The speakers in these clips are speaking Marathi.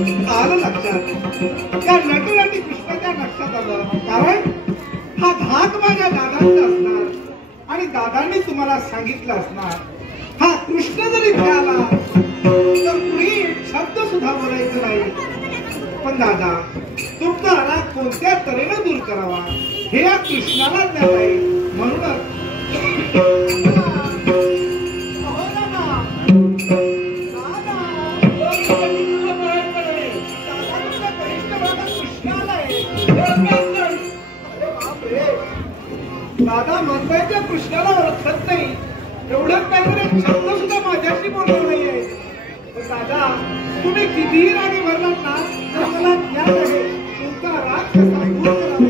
आलं लक्षात. त्या नटराणी कृष्णाच्या लक्षात आलं. कारण हा धाक माझ्या दादांचा असणार आणि दादांनी तुम्हाला सांगितलं असणार हा कृष्ण जरी खेळाला तर कुणी शब्द सुद्धा बोलायचं नाही. पण दादा तुमचा राग कोणत्या तऱ्हेनं दूर करावा हे या कृष्णाला ज्ञात आहे. म्हणूनच दादा म्हणताय त्या कृष्णाला ओळखत नाही एवढंच काहीतरी शब्द सुद्धा माझ्याशी बोलणार नाहीये. दादा तुम्ही कितीही रागी भरलात ना तर मला ज्ञात आहे तुमचा राग कसा दूर करावा.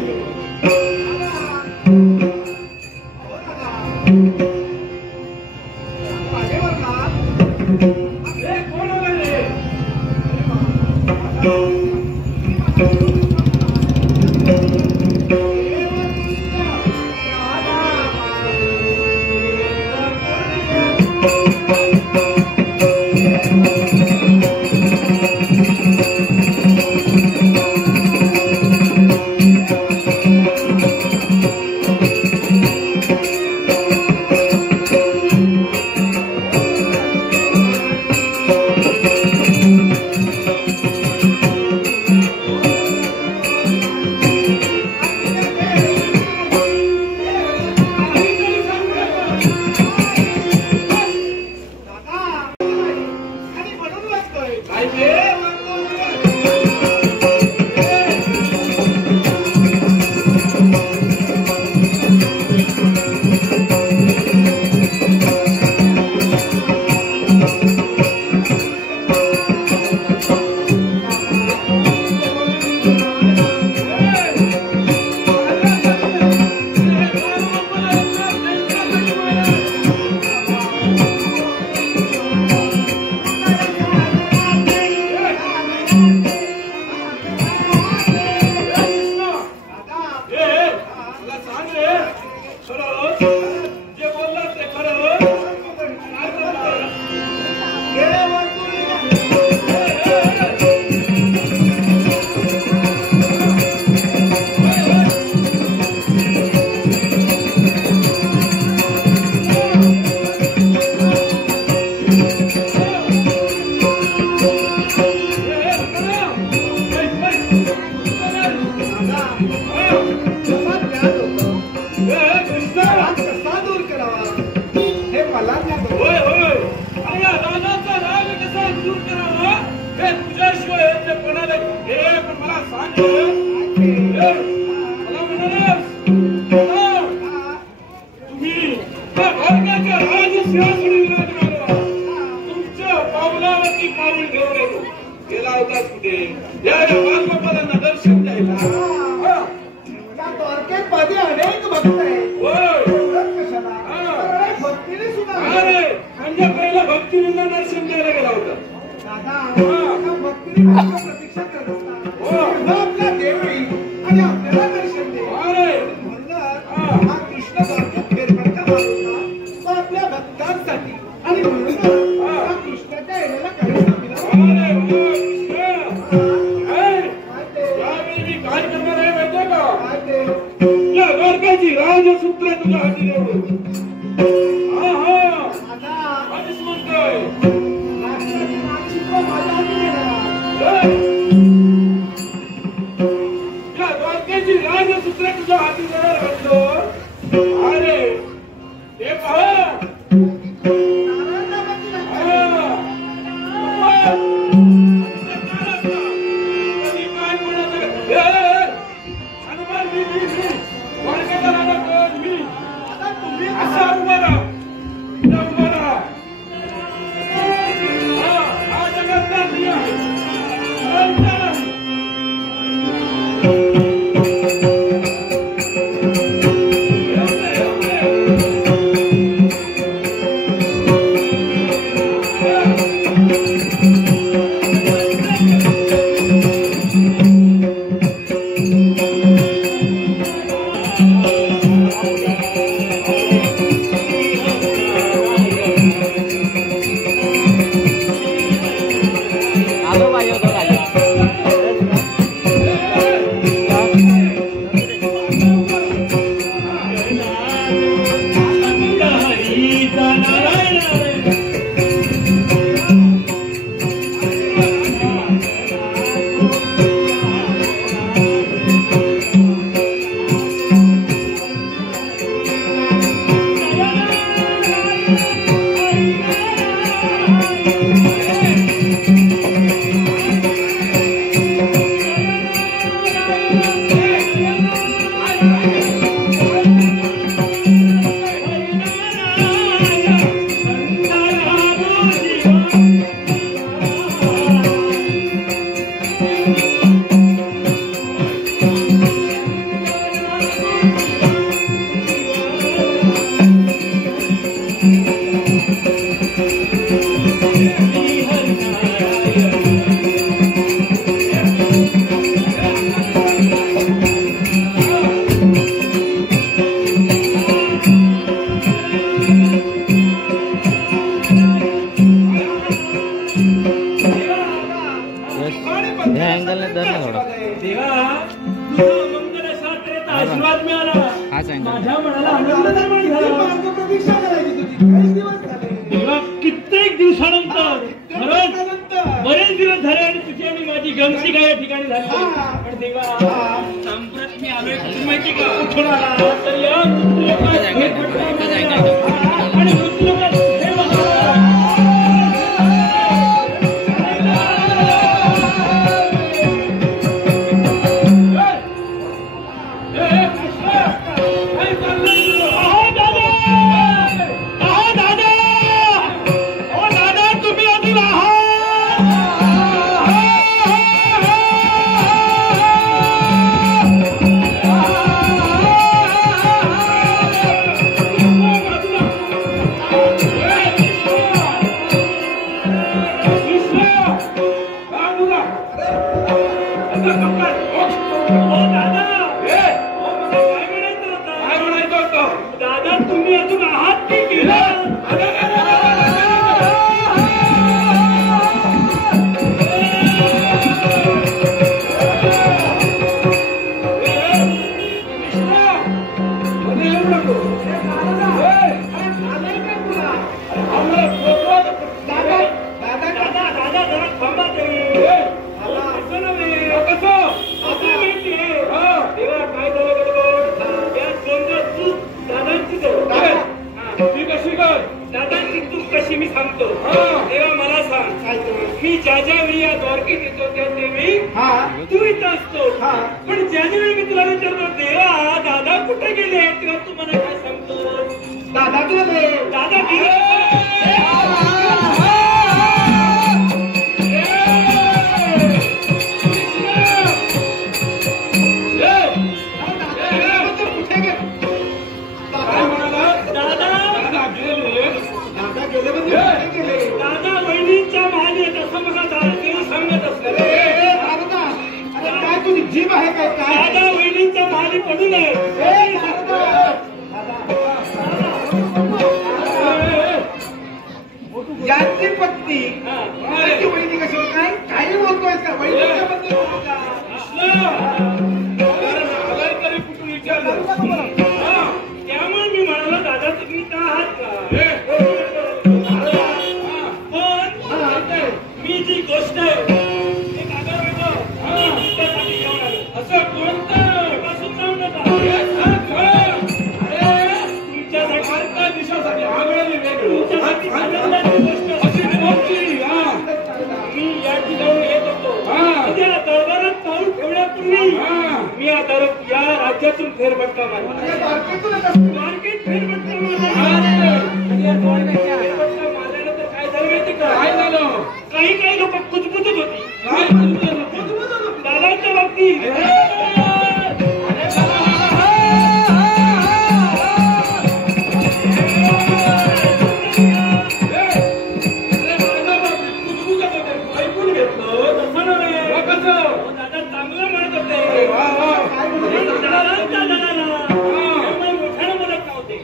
Hey! आशीर्वाद मिळाला. माझ्या मनाला आनंद निर्माण झाला. प्रतीक्षा करायची तुझी काही दिवस झाले. तेव्हा कित्येक दिवसानंतर खरंच बरेच दिवस झाले आणि तुझी आणि माझी गमती काय या ठिकाणी झाली. पण तेव्हा सांप्रत मी आलोय कुठून माहिती का? कुठून आला तर या आणि मी ज्या वेळी या द्वारकेत येतो त्या वेळी तू इथं असतो. पण ज्या वेळी मी तुला विचारतो देवा दादा कुठे गेले तेव्हा तू मला काय सांगतो? दादा गेले. दादा गेले. दादा वहिनींच्या माली आहेत असं मला देव सांगत असलं. काय तुझी जीभ आहे काय? दादा वहिनींच्या माली पडू नये. याची पत्नी वहिनी कशी काय काही बोलतोय का? वहिनीच्या बद्दल कुठून विचारलं त्यामुळे मी म्हणालो दादा तुम्ही का आहात का? मी जी गोष्ट आहे ते कागद तुमच्यासाठी घेऊन आलो. असं कोणतं पासून जाऊ नका. तुमच्यासाठी दिवसासाठी तुमच्यासाठी आनंदाची गोष्ट मी या ठिकाणी येत होतो. त्या दरबारात पाऊल ठेवण्यापूर्वी मी या राज्यातून फेरफटका मारला. मार्केट फेरफटका मारल्यानंतर काय झालं माहिती का? काय झालं? काही लोक कुजबुजत होती. दादांच्या बाबतीत ऐकून घेतलं तसं नव्हे. दादा चांगलं म्हणत होते. मोठ्यानं बोलत नव्हते.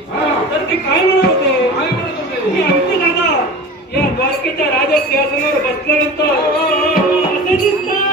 तर ते काय म्हणत होते की आमचे दादा या द्वारकेच्या राजसिंहासनावर बसल्यानंतर असे दिसतात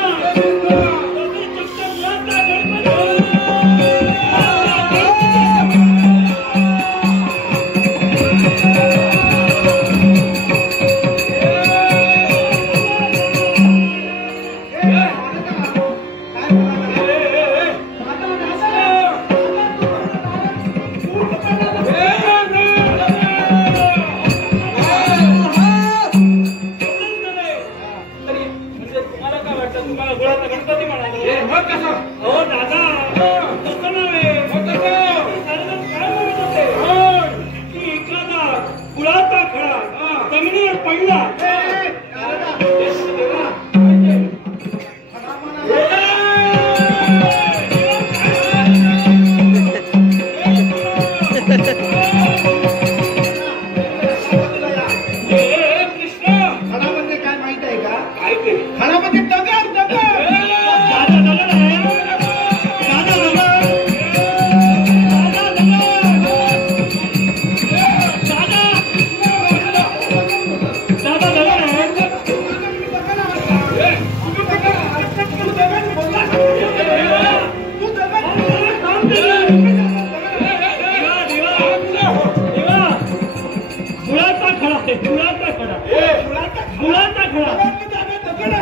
आता तुम्हाला गुळाचा गणपती म्हणालो. मग कसं? हो दादा, तसं नव्हे. मग कसं? साधारण काय म्हणत होते की एखादा गुळाचा खडा जमिनीवर पडला.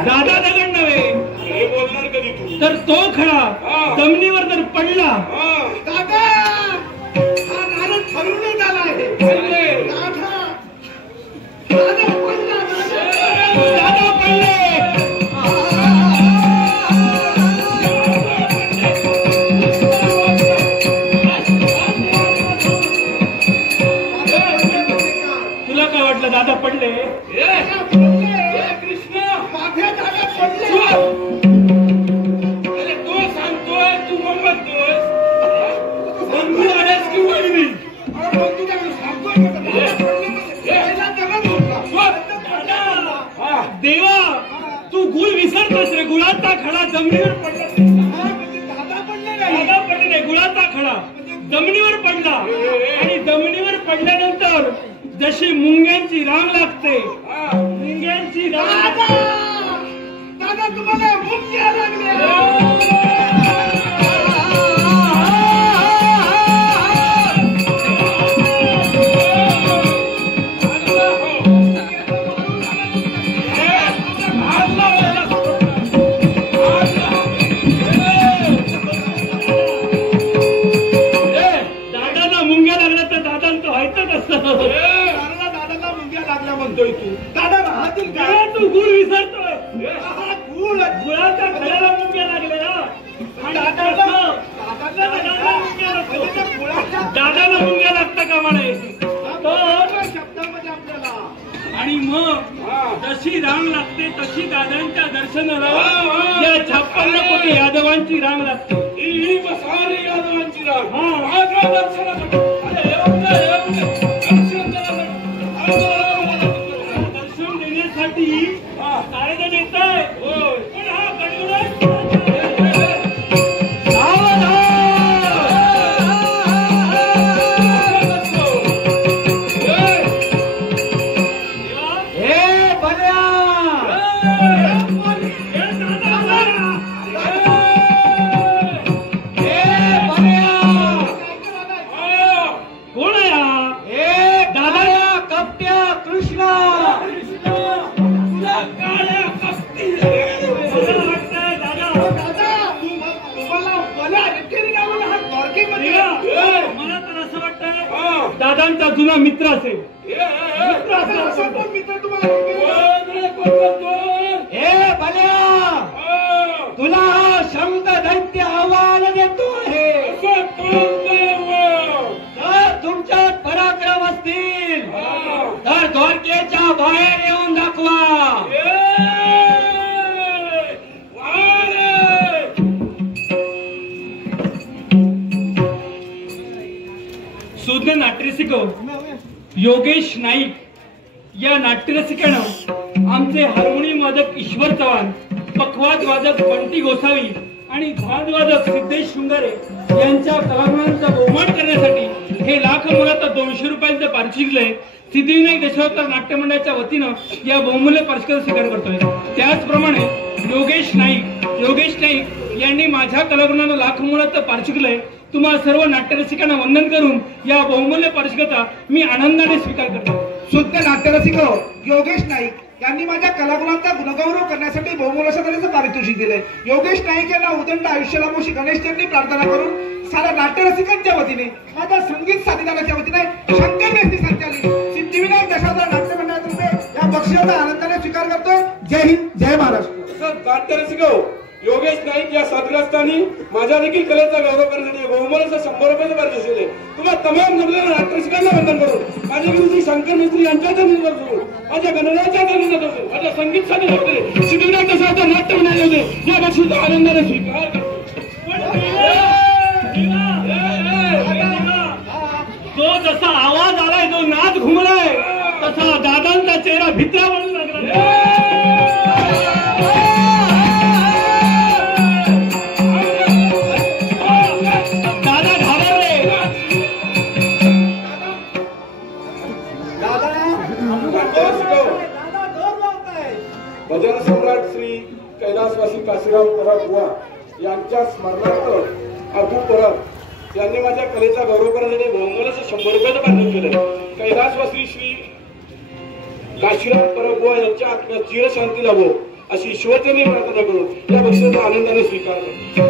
दादा दगड नव्हे. बोलणार कधी तू? तर तो खडा जमिनीवर जर पडला. दादा हा नारळ ठरवून झाला आहे. दादा दादा पडला. दादा पडले. तुला काय वाटलं दादा पडले? कृष्ण माझ्या दादा पडले. अरे तो सांगतोय तू मग म्हणतोस बंधू आहेस की वडवी? देवा तू गुळ विसरतोस रे. गुळाचा खडा जमिनीवर पडला. दादा पडले नाही. दादा पडले नाही. गुळाचा खडा जमिनीवर पडला आणि जमिनीवर पडल्यानंतर जशी मुंग्यांची रांग लागते. मुंग्यांची रांग. दादा तुम्हाला मुंग्या लागल्या. दादाला मुंग्या लागल्या तर दादांचं व्हायचं कसं? दादाला मुंग्या लागल्या म्हणतोय तू. दादा राहतील का? काय तू गुळ विसरतोय? हा गुळ. गुळाच्या खड्याला मुंग्या लागल्या. दादाला मुंग्या लागतं का म्हणे? शब्दामध्ये आपल्याला आणि मग जशी रांग लागते तशी दादांच्या दर्शनाला या 56 कोटी यादवांची रांग लागते. ही बसारी यादवांची राग. हा. माझ्या दर्शनासाठी. अरे येऊन जा, येऊन जा. दर्शन दर्शन देण्यासाठी सारेजण येत आहे. पण हा गणगुणा दादांचा जुना मित्र असेल. मित्र तुम्हाला तुला शंख दैत्य आव्हान देतो आहे. जर तुमच्यात पराक्रम असतील तर द्वारकेच्या बाहेर येऊन दाखवा. सुज्ञ नाट्यरसिक योगेश नाईक या नाट्यरसिकानं आमचे हार्मोनियम वादक ईश्वर चव्हाण, पखवाज वादक बंटी गोसावी आणि वादक सिद्धेश शृंगारे यांच्या कलागुणांचा बहुमान करण्यासाठी हे लाख मुलाचं 200 रुपयांचं पारितोषिक दिलंय. सिद्धिविनायक दशावतार नाट्य मंडळाच्या वतीनं या बहुमूल्य पारितोषिकाचा स्वीकार करतोय. त्याचप्रमाणे योगेश नाईक यांनी माझ्या कलागुणांना लाख मुलाचं पारितोषिक दिलंय. तुम्हा सर्व नाट्यरसिकांना वंदन करून या बहुमूल्य पारितोषिकाचा मी आनंदाने स्वीकार करतो. शुद्ध नाट्यरसिक योगेश नाईक यांनी माझ्या कलागुणांचा गुणगौरव करण्यासाठी बहुमूल्य पारितोषिक दिले. योगेश नाईक यांना उदंड आयुष्य लाभो श्री गणेशचंद्री प्रार्थना करून साऱ्या नाट्यरसिकांच्या वतीने माझ्या संगीत साथीदाराच्या वतीने शंकर व्यक्ती संचालित सिद्धिविनायक दशावतार नाट्य मंडळातर्फे या बक्षिसाचा आनंदाने स्वीकार करतो. जय हिंद, जय महाराष्ट्र. नाट्यरसिक योगेश नाईक या साथग्रस्तांनी माझ्या देखील कलेचा गौरव करण्यासाठी बहुमोलाचं 100 रुपयाचं पारितोषिक दिले. तुम्हा तमाम जमलेल्या नाट्यरसिकांना वंदन करून माझे गुरुजी शंकर मिस्त्री यांच्या चरणी जातो, माझ्या गणराच्या चरणी जातो, माझ्या संगीत साधे होते सिद्धिविनायक दशावतार नाट्य म्हणाले होते या बक्षीचा आनंदाने स्वीकार करतो. तो जसा आवाज आलाय, जो नाद घुमलाय, तसा दादांचा चेहरा भित्रा बनून लागला. दादा घाबरले. भजन सम्राट श्री कैलासवासी काशीराम परब बुवा यांच्या स्मरणार्थ अबू परब यांनी माझ्या कलेचा गौरव करण्यासाठी बहुमोलाचं 100 रुपयाचं पारितोषिक केलं. कैलासवासी श्री काशीराम परब बुवा यांच्या आत्म्यात चिरशांती लाभो अशी ईश्वरचरणी प्रार्थना करून या बक्षिसाचा आनंदाने स्वीकार करतो.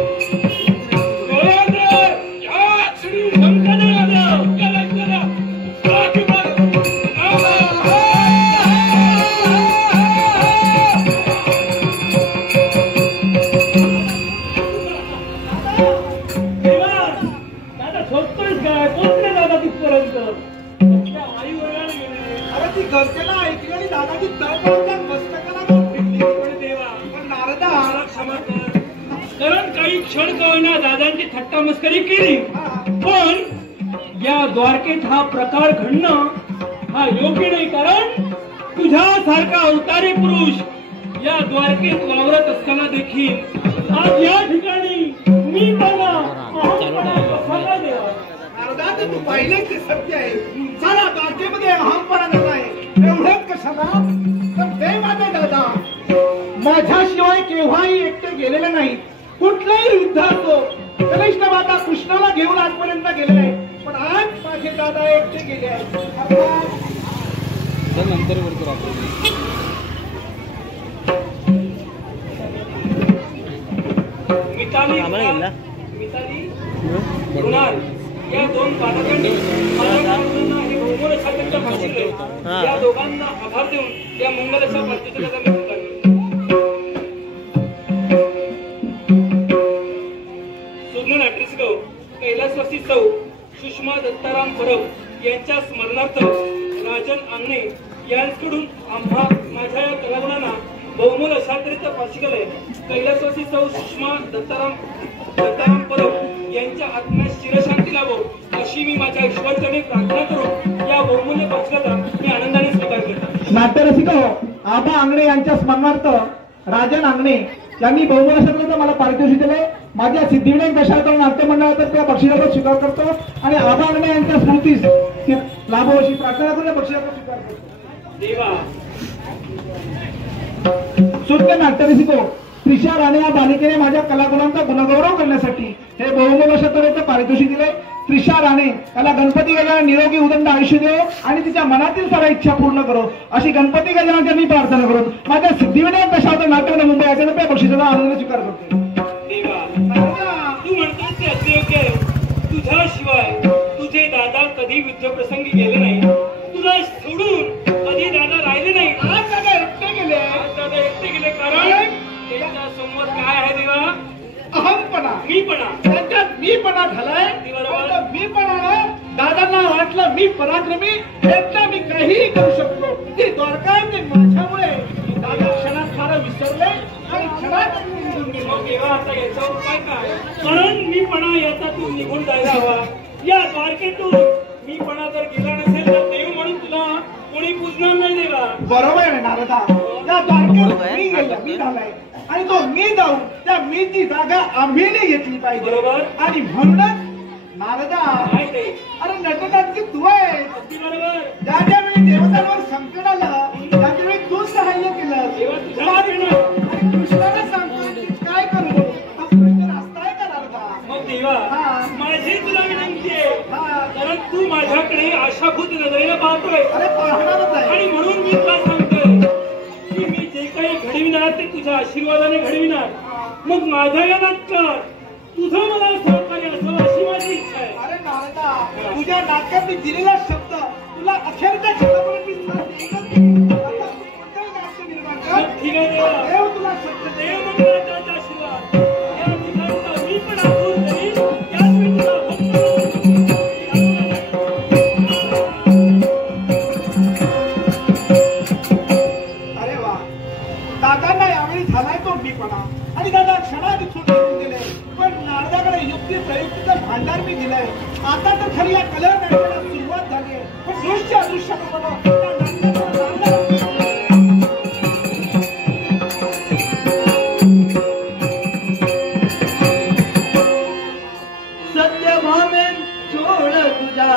गरजेला ऐकली आणि दादाची तळमळत्या मस्तकाला भेटली. पण देवा, पण नारदा क्षमा कर, कारण काही क्षण कळना दादांची थट्टा मस्करी केली, पण या द्वारकेत हा प्रकार घडणं हा योग्य नाही. कारण तुझ्यासारखा अवतारी पुरुष या द्वारकेत वावरत असताना देखील आज या ठिकाणी मी मला नारदा, तू पाहिलेच ते सत्य आहे. चला, द्वारकेमध्ये अहंपणा नाही एवढंच कशाला. तर ते माझे दादा माझ्याशिवाय केव्हाही एकटे गेलेले नाही. कुठलंही युद्ध असो, कनिष्ठ माता कृष्णाला घेऊन आजपर्यंत गेले नाही, पण आज माझे दादा एकटे गेले आहेत. मिताली कुणाल या दोन बालकांनी हे बहुमोल साहित्याच्या भाषेले या दोघांना आभार देऊन या मंगलाच्या पारितोषिकाचा मी स्वीकार करतो. सुज्ञ नाट्यरसिक कैलासवासी सौ सुषमा दत्ताराम परब यांच्या स्मरणार्थ राजन आंगणे यांच्याकडून माझ्या या कलागुणांना बहुमोल अशा तऱ्हेचं पारितोषिक आहे. कैलासवासी सौ सुषमा दत्ताराम परब यांच्या आत्म्यास चिरशांती लाभो अशी मी माझ्या ईश्वरचरणी प्रार्थना करून या बहुमूल्य पारितोषिकाचा मी आनंदाने स्वीकार करतो. नाट्यरसिक आबा आंगणे यांच्या स्मरणार्थ राजन आंगणे यांनी बहुमोल अशा मला पारितोषिक दिले. माझ्या सिद्धिविनायक दशावतार नाट्य मंडळातर्फे त्या बक्षिसाचा स्वीकार करतो आणि आबा आंगणे यांच्या स्मृतीस लाभो अशी प्रार्थना करून या बक्षिसाचा स्वीकार करतो. देवा, सुज्ञ नाट्यरसिक त्रिशा राणे या बालिकेने माझ्या कलागुणांचा गुणगौरव करण्यासाठी हे बहुमोल अशा तऱ्हेचं पारितोषिक दिले. त्रिशा राणे याला गणपती गजानन निरोगी उदंड आयुष्य देव आणि तिच्या मनातील सर्व इच्छा पूर्ण करो अशी गणपती गजाननाची मी प्रार्थना करून माझ्या सिद्धिविनायक दशावतार नाट्य मुंबई याच्या बक्षिसाचा आनंद स्वीकार करतो. देवा, तू म्हणतोस ते अतियोग्य आहे. तुझ्याशिवाय तुझे दादा कधी युद्धप्रसंगी गेले नाही, तुला सोडून कधी दादा राहिले नाही. आज दादा एकटे गेले. कारण त्यांच्या समोर काय आहे देवा? अहंपणा, मीपणा. त्यांच्यात मीपणा झालाय. मीपणानं दादांना वाटलं मी पराक्रमी, एकटा मी काहीही करू शकतो. ती द्वारका माझ्यामुळे दादा क्षणात फार विसरले आणि क्षणात मग देवा, आता याचा उपाय काय? कारण मीपणा याच्यातून निघून जायला हवा. या द्वारकेतून मीपणा जर गेला नसेल तर देव म्हणून तुला कोणी पूजणार नाही देवा. बरोबर आहे नारदा. त्या द्वारकेत मी गेला, मी झालाय आणि तो मी जाऊन त्या मीची जागा आम्हीने घेतली पाहिजे. बरोबर. आणि म्हणूनच नारदा, काय ते? अरे नटकांची तू आहे. अगदी बरोबर. ज्या ज्यावेळी देवतांवर संकट आलं त्यावेळी तू सहाय्य केलं. देवा, तुझ्या आणि कृष्णाला सांगतो काय करू? हा प्रश्न असताय का नारदा? मग देवा, माझी तुला विनंती आहे. कारण तू माझ्याकडे आशाभूत नजरेला पाहतोय. अरे पाहणारच आहे. आणि म्हणून मी तुला सांगतोय की मी जे काही घडविणार ते तुझ्या आशीर्वादाने घडविणार. मग माझ्या या नाटकात तुझं मला सहकार्य असावं अशी माझी इच्छा आहे. अरे नारदा, तुझ्या नाटकात मी दिलेला शब्द तुला अखेरच्या क्षणापर्यंत मी साथ देईनच. आता तू कोणतंही नाट्य निर्माण कर. ठीक आहे देवा. देव तुला शक्य दे. देव मंगळाचा आशीर्वाद या ठिकाणचा मी पण आपूर करीन. त्याच मी तुला अरे वा, दादांना यावेळी झालाय तो मीपणा आणि दादा क्षणात इथून निघून गेले. पण नारदाकडे युक्ती प्रयुक्तीचं भांडार मी दिलंय. आता तर खरी या कलर नाटकाला सुरुवात झाली आहे. पण दृश्य अदृश्य सत्य भावे सोड तुझा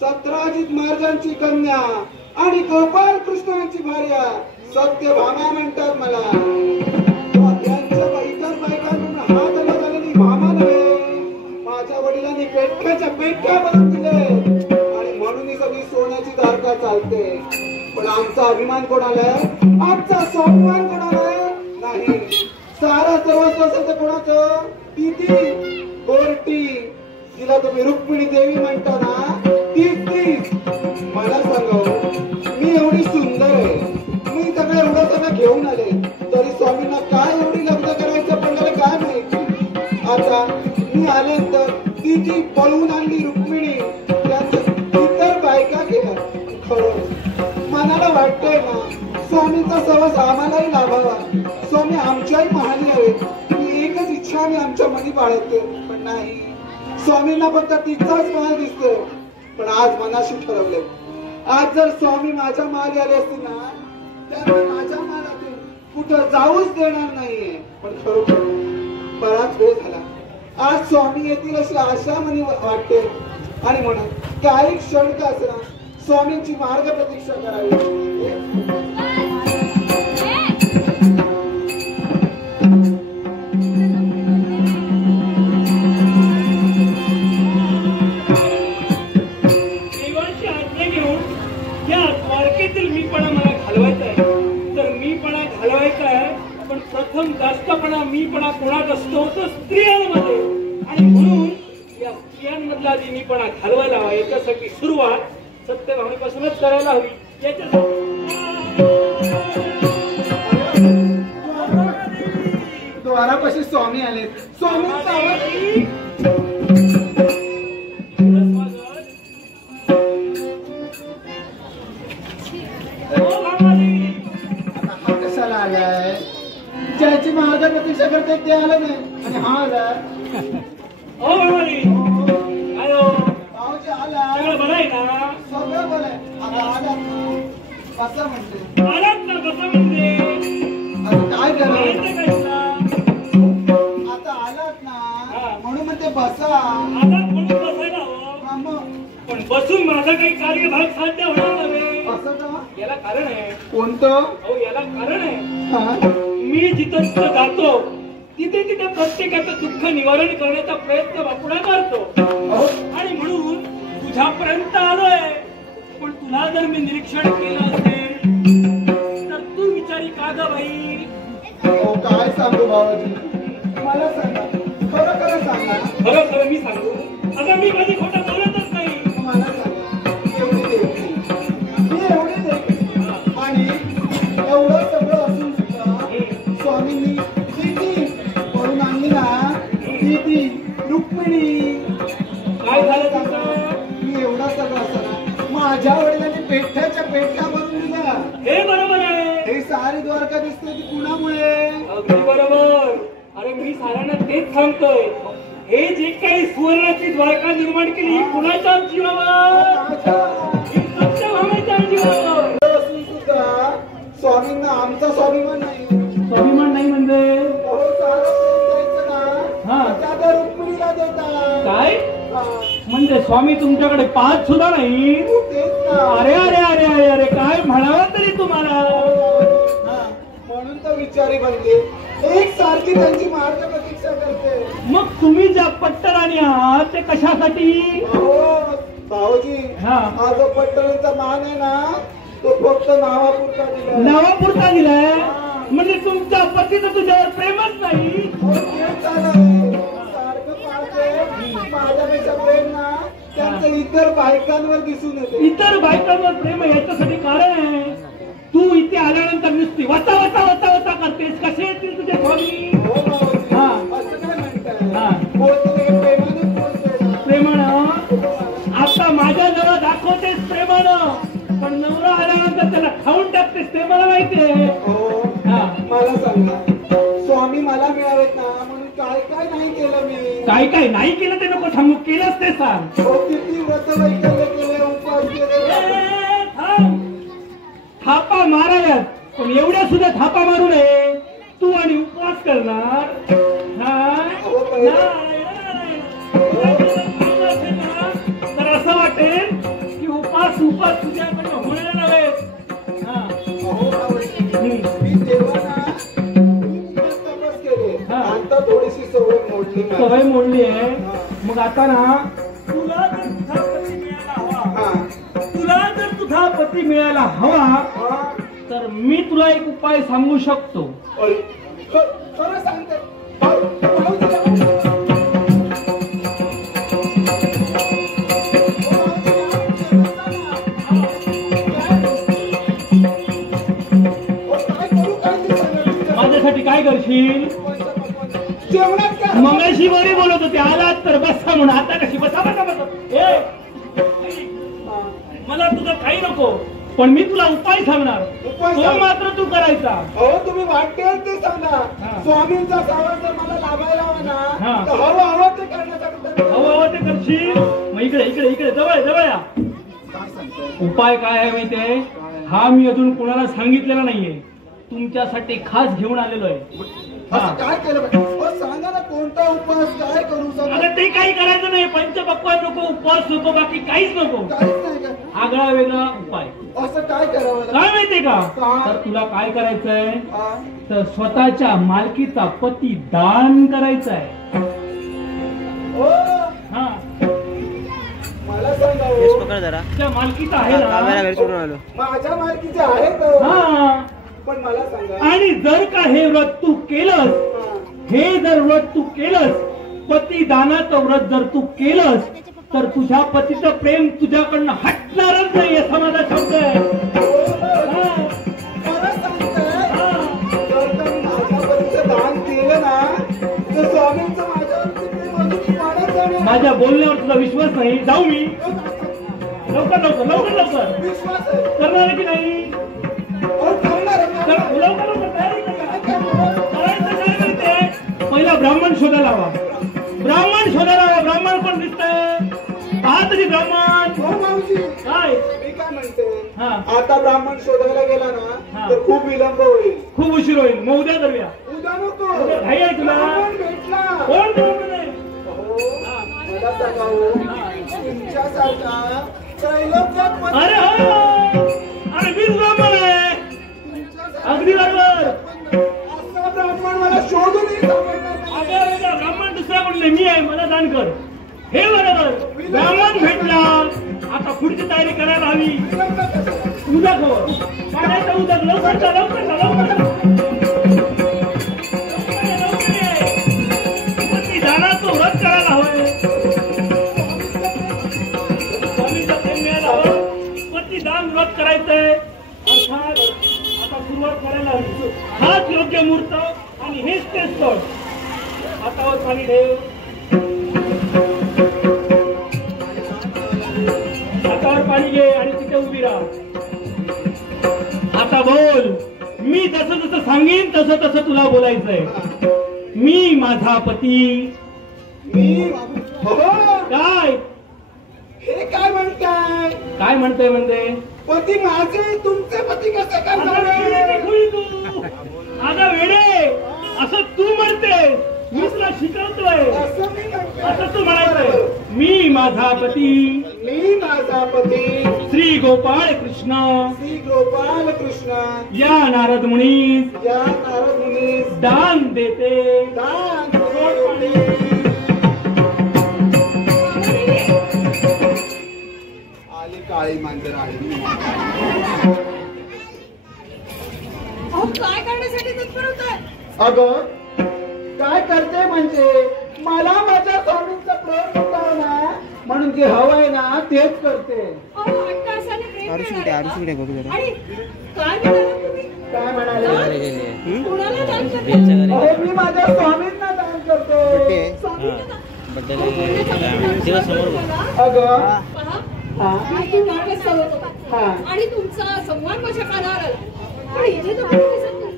सत्राजित महाराजांची कन्या आणि गोपाल कृष्णांची भार्या सत्यभामा म्हणतात मला. त्यांच्या इतर बायकांकडून हात झालेली भामा नव्हे, माझ्या वडिलांनी पेटक्याच्या पेटक्या बनवून दिले आणि म्हणून ही सगळी सोन्याची दारका चालते. पण आमचा अभिमान कोणाला आहे? आमचा स्वाभिमान कोणाला आहे? नाही. सारा सर्वस्व सध्या कोणाचं? ती गोरटी जिला तुम्ही रुक्मिणी देवी म्हणता ना, तीच मला सांगा, मी एवढी सुंदर आहे, मी सगळं एवढं सगळं घेऊन आले, तरी स्वामींना काय एवढी लग्न करायचं पडलं काय माहिती. आता मी आले तर ती जी पळून आणली रुक्मिणी त्यात इतर बायका गेल्या. खरं मनाला वाटतंय ना स्वामींचा सहवास आम्हालाही लाभावा. स्वामी आमच्याही महाली हवेत. ही एकच इच्छा आम्ही आमच्या मनी बाळगते. पण नाही, स्वामींना फक्त तिचाच मान दिसतोय. पण आज मनाशी ठरवले, आज जर स्वामी माझ्या माली आले असतील ना, तर माझ्या मालातून कुठं जाऊच देणार नाहीये. पण खरोखर बराच वेळ झाला, आज स्वामी येतील अशी आशा मनी वाटते. आणि म्हणून काही क्षण का असणार स्वामींची मार्ग प्रतीक्षा करावी. प्रथम जास्तपणा मीपणा कोणात असतो तो स्त्रियांमध्ये, आणि म्हणून या स्त्रियांमधला मीपणा घालवायला हवा. याच्यासाठी सुरुवात सत्यभामेपासूनच करायला हवी. द्वारापाशी स्वामी आले. स्वामी कशाला आलाय? ज्याची माझ्या प्रतीक्षा करते ते आलं नाही आणि हा आला. भाऊजी आला. सगळं बरं आहे ना? सगळं बरं आहे. आता आलात ना बसा म्हणते. आलात ना बसा म्हणते. आता काय करायचं? आता आलात ना म्हणून म्हणते बसा. आलात म्हणून बसायला हवं. पण बसून माझा काही कार्यभाग साध्य होणार नव्हे. असं का? याला कारण आहे. कोणतं? हो याला कारण आहे. मी जिथं जिथं जातो तिथे तिथे प्रत्येकाचं दुःख निवारण करण्याचा प्रयत्न बापुडा करतो. आणि म्हणून तुझ्यापर्यंत आलोय. पण तुला जर मी निरीक्षण केलं असेल तर तू विचारी का ग बाई? काय सांगू भावाजी, मला सांगा, खरं खरं सांगा. खरं खरं मी सांगू? आता मी कधी खोटं बोलतच नाही. मला सांगा, मी एवढी देखील आणि एवढं सगळं असून सुद्धा स्वामींनी ती पळून आणली ना, ती रुक्मिणी. काय झालं तुझं? मी एवढा सगळं असताना माझ्या वडिलांनी पेठ्याच्या पेठ्या बनवून दिल्या. हे बरोबर आहे. हे सारी द्वारका दिसते ती कुणामुळे? अगदी बरोबर. अरे मी साऱ्यांना तेच सांगतोय. हे जे काही सुवर्णाची द्वारका निर्माण केली कुणाच्या जीवावर सत्यभामेच्या जीवावर असून सुद्धा स्वामींना आमचा स्वाभिमान नाही. स्वाभिमान नाही म्हणजे काय म्हणजे स्वामी तुमच्याकडे पाच सुद्धा नाही. अरे अरे अरे अरे अरे काय म्हणावं तरी तुम्हाला. म्हणून तर विचारी बनली एक सारखी त्यांची मार्ग प्रतीक्षा करते. मग तुम्ही ज्या पट्टराणी आहात ते कशासाठी. भाऊजी हा जो पट्टरांचा मान आहे ना तो फक्त नावापुरता दिलाय. नावापुरता दिलाय म्हणजे तुमच्या पतीचं तुझ्यावर प्रेमच नाही. माझ्यापेक्षा प्रेम ना त्यांचं इतर बायकांवर दिसून येते. इतर बायकांवर प्रेम याच्यासाठी कारण आहे तू इथे आल्यानंतर नुसती वचा वचा वचा वचा करतेस. कसे येतील तुझे स्वामी. असं काय म्हणताय प्रेमानं आता माझ्या जवळ दाखवतेस प्रेमानं पण नवरा आल्यानंतर त्याला खाऊन टाकतेस ते मला माहितीये. मला सांगा स्वामी मला मिळावेत ना म्हणून काय काय नाही केलं मी. काय काय नाही केलं ते नको सांगू केलंच ते सांग. किती व्रत वैकल्य केले उपवास केले. थापा मारायलाच पण एवढ्या सुद्धा थापा मारू नये तू आणि उपवास करणार. तर असं वाटेल की उपास उपास तुझ्याकडे होणार नव्हे. आता थोडीशी सवय मोडली आहे. मग आता ना तुला जर तुझा पती मिळायला हवा तुला जर तुझा पती मिळायला हवा तर मी तुला एक उपाय सांगू शकतो. खरं सांगते माझ्यासाठी काय करशील. मगाशी बरी बोलत होते आलात तर बसा म्हणून आता कशी बसा बसा बसा. मला तुझं काही नको पण मी तुला उपाय सांगणार तो मात्र तू करायचा. हो तुम्ही वाटेल ते सांगा. स्वामींचा सावध जर मला लाभायला हवा तर हवं हवं ते करण्यासाठी हवं हवं ते करशील. मग इकडे इकडे इकडे जवळ जवळ या. उपाय काय आहे माहितीये हा मी अजून कोणाला सांगितलेला नाहीये तुमच्यासाठी खास घेऊन आलेलो आहे. काय केलं सांगा ना कोणता उपवास काय करू शकतो. ते काही करायचं नाही. पंचपक्वान नको उपवास नको बाकी काहीच नको. आगळा वेगळा उपाय. असं काय करावं काय माहितीये का तर तुला काय करायचंय तर स्वतःच्या मालकीचा पती दान करायचंय. मला सांगा त्या मालकीचा आहे ना माझ्या मालकीचे आहे पण मला सांगा. आणि जर का हे व्रत तू केलंस हे जर व्रत तू केलंस पती दानाचं व्रत जर तू केलंस तर तुझ्या पतीचं प्रेम तुझ्याकडनं हटणारच नाही असा माझा शब्द आहे. दान केलं ना तर स्वामींचं माझ्या बोलण्यावर तुझा विश्वास नाही. जाऊ मी लवकर लवकर लवकर लवकर करणार की नाही. पहिला ब्राह्मण शोधायला हवा. ब्राह्मण शोधायला हवा. ब्राह्मण पण दिसतंय पहा तरी ब्राह्मण काय मी काय म्हणते आता ब्राह्मण शोधायला गेला ना तर खूप विलंब होईल खूप उशीर होईल. मग उद्या करूया. उद्या नको घाई आहे तुला भेटला कोण ब्राह्मण आहे. मला सांगा तुमच्यासारखा अरे हो अरे मीच ब्राह्मण आहे. अगदी बरोबर. असा ब्राह्मण मला शोधून ब्राह्मण दुसरा कोण नाही मी आहे. मला दान कर. हे बरोबर ब्राह्मण भेटला. आता पुढची तयारी करायला हवी. उद्या खबर काढायचं उद्या लवकर लवकर दानाचं व्रत करायला हवंय. स्वामीचा प्रेम मिळायला हवं. पती दान व्रत करायचंय अर्थात आता सुरुवात करायला हवी. हाच योग्य मुहूर्त आणि हेच ते स्थळ. हातावर पाणी ठेव. हातावर पाणी घे आणि तिथे उभी राहा. आता बोल. मी जसं जसं सांगेन तसं तसं तुला बोलायचंय. मी माझा पती मी हो काय हे काय म्हणताय? काय म्हणते म्हणजे पती माझे तुमचे पती कसे करणार? आता वेडे असं तू म्हणते, मी तुला शिकवतोय असं मी म्हणतोय. असं तू म्हणायचंय. मी माझा पती मी माझा पती श्री गोपाळ कृष्ण श्री गोपाल कृष्ण या नारद मुनीस या नारद मुनीस दान देते. दान देते. आली काळी मांजर आली. काय करण्यासाठी तत्पर होताय? अगं काय करते म्हणजे मला माझ्या स्वामींचा प्रेम होता ना, म्हणून जे हवंय ना तेच करते. अट्टासाने प्रेम करणार. आणि काय म्हणाला तुम्ही? काय म्हणाले? कुणाला दान करता? अहो मी माझ्या स्वामींना दान करतो. स्वामींना दान. अगं पहा, हा मी तो मार्गस्थ होतो. हा आणि तुमचा संवाद माझ्या कानावर आला. पण इथे तर कोणी दिसत नाही.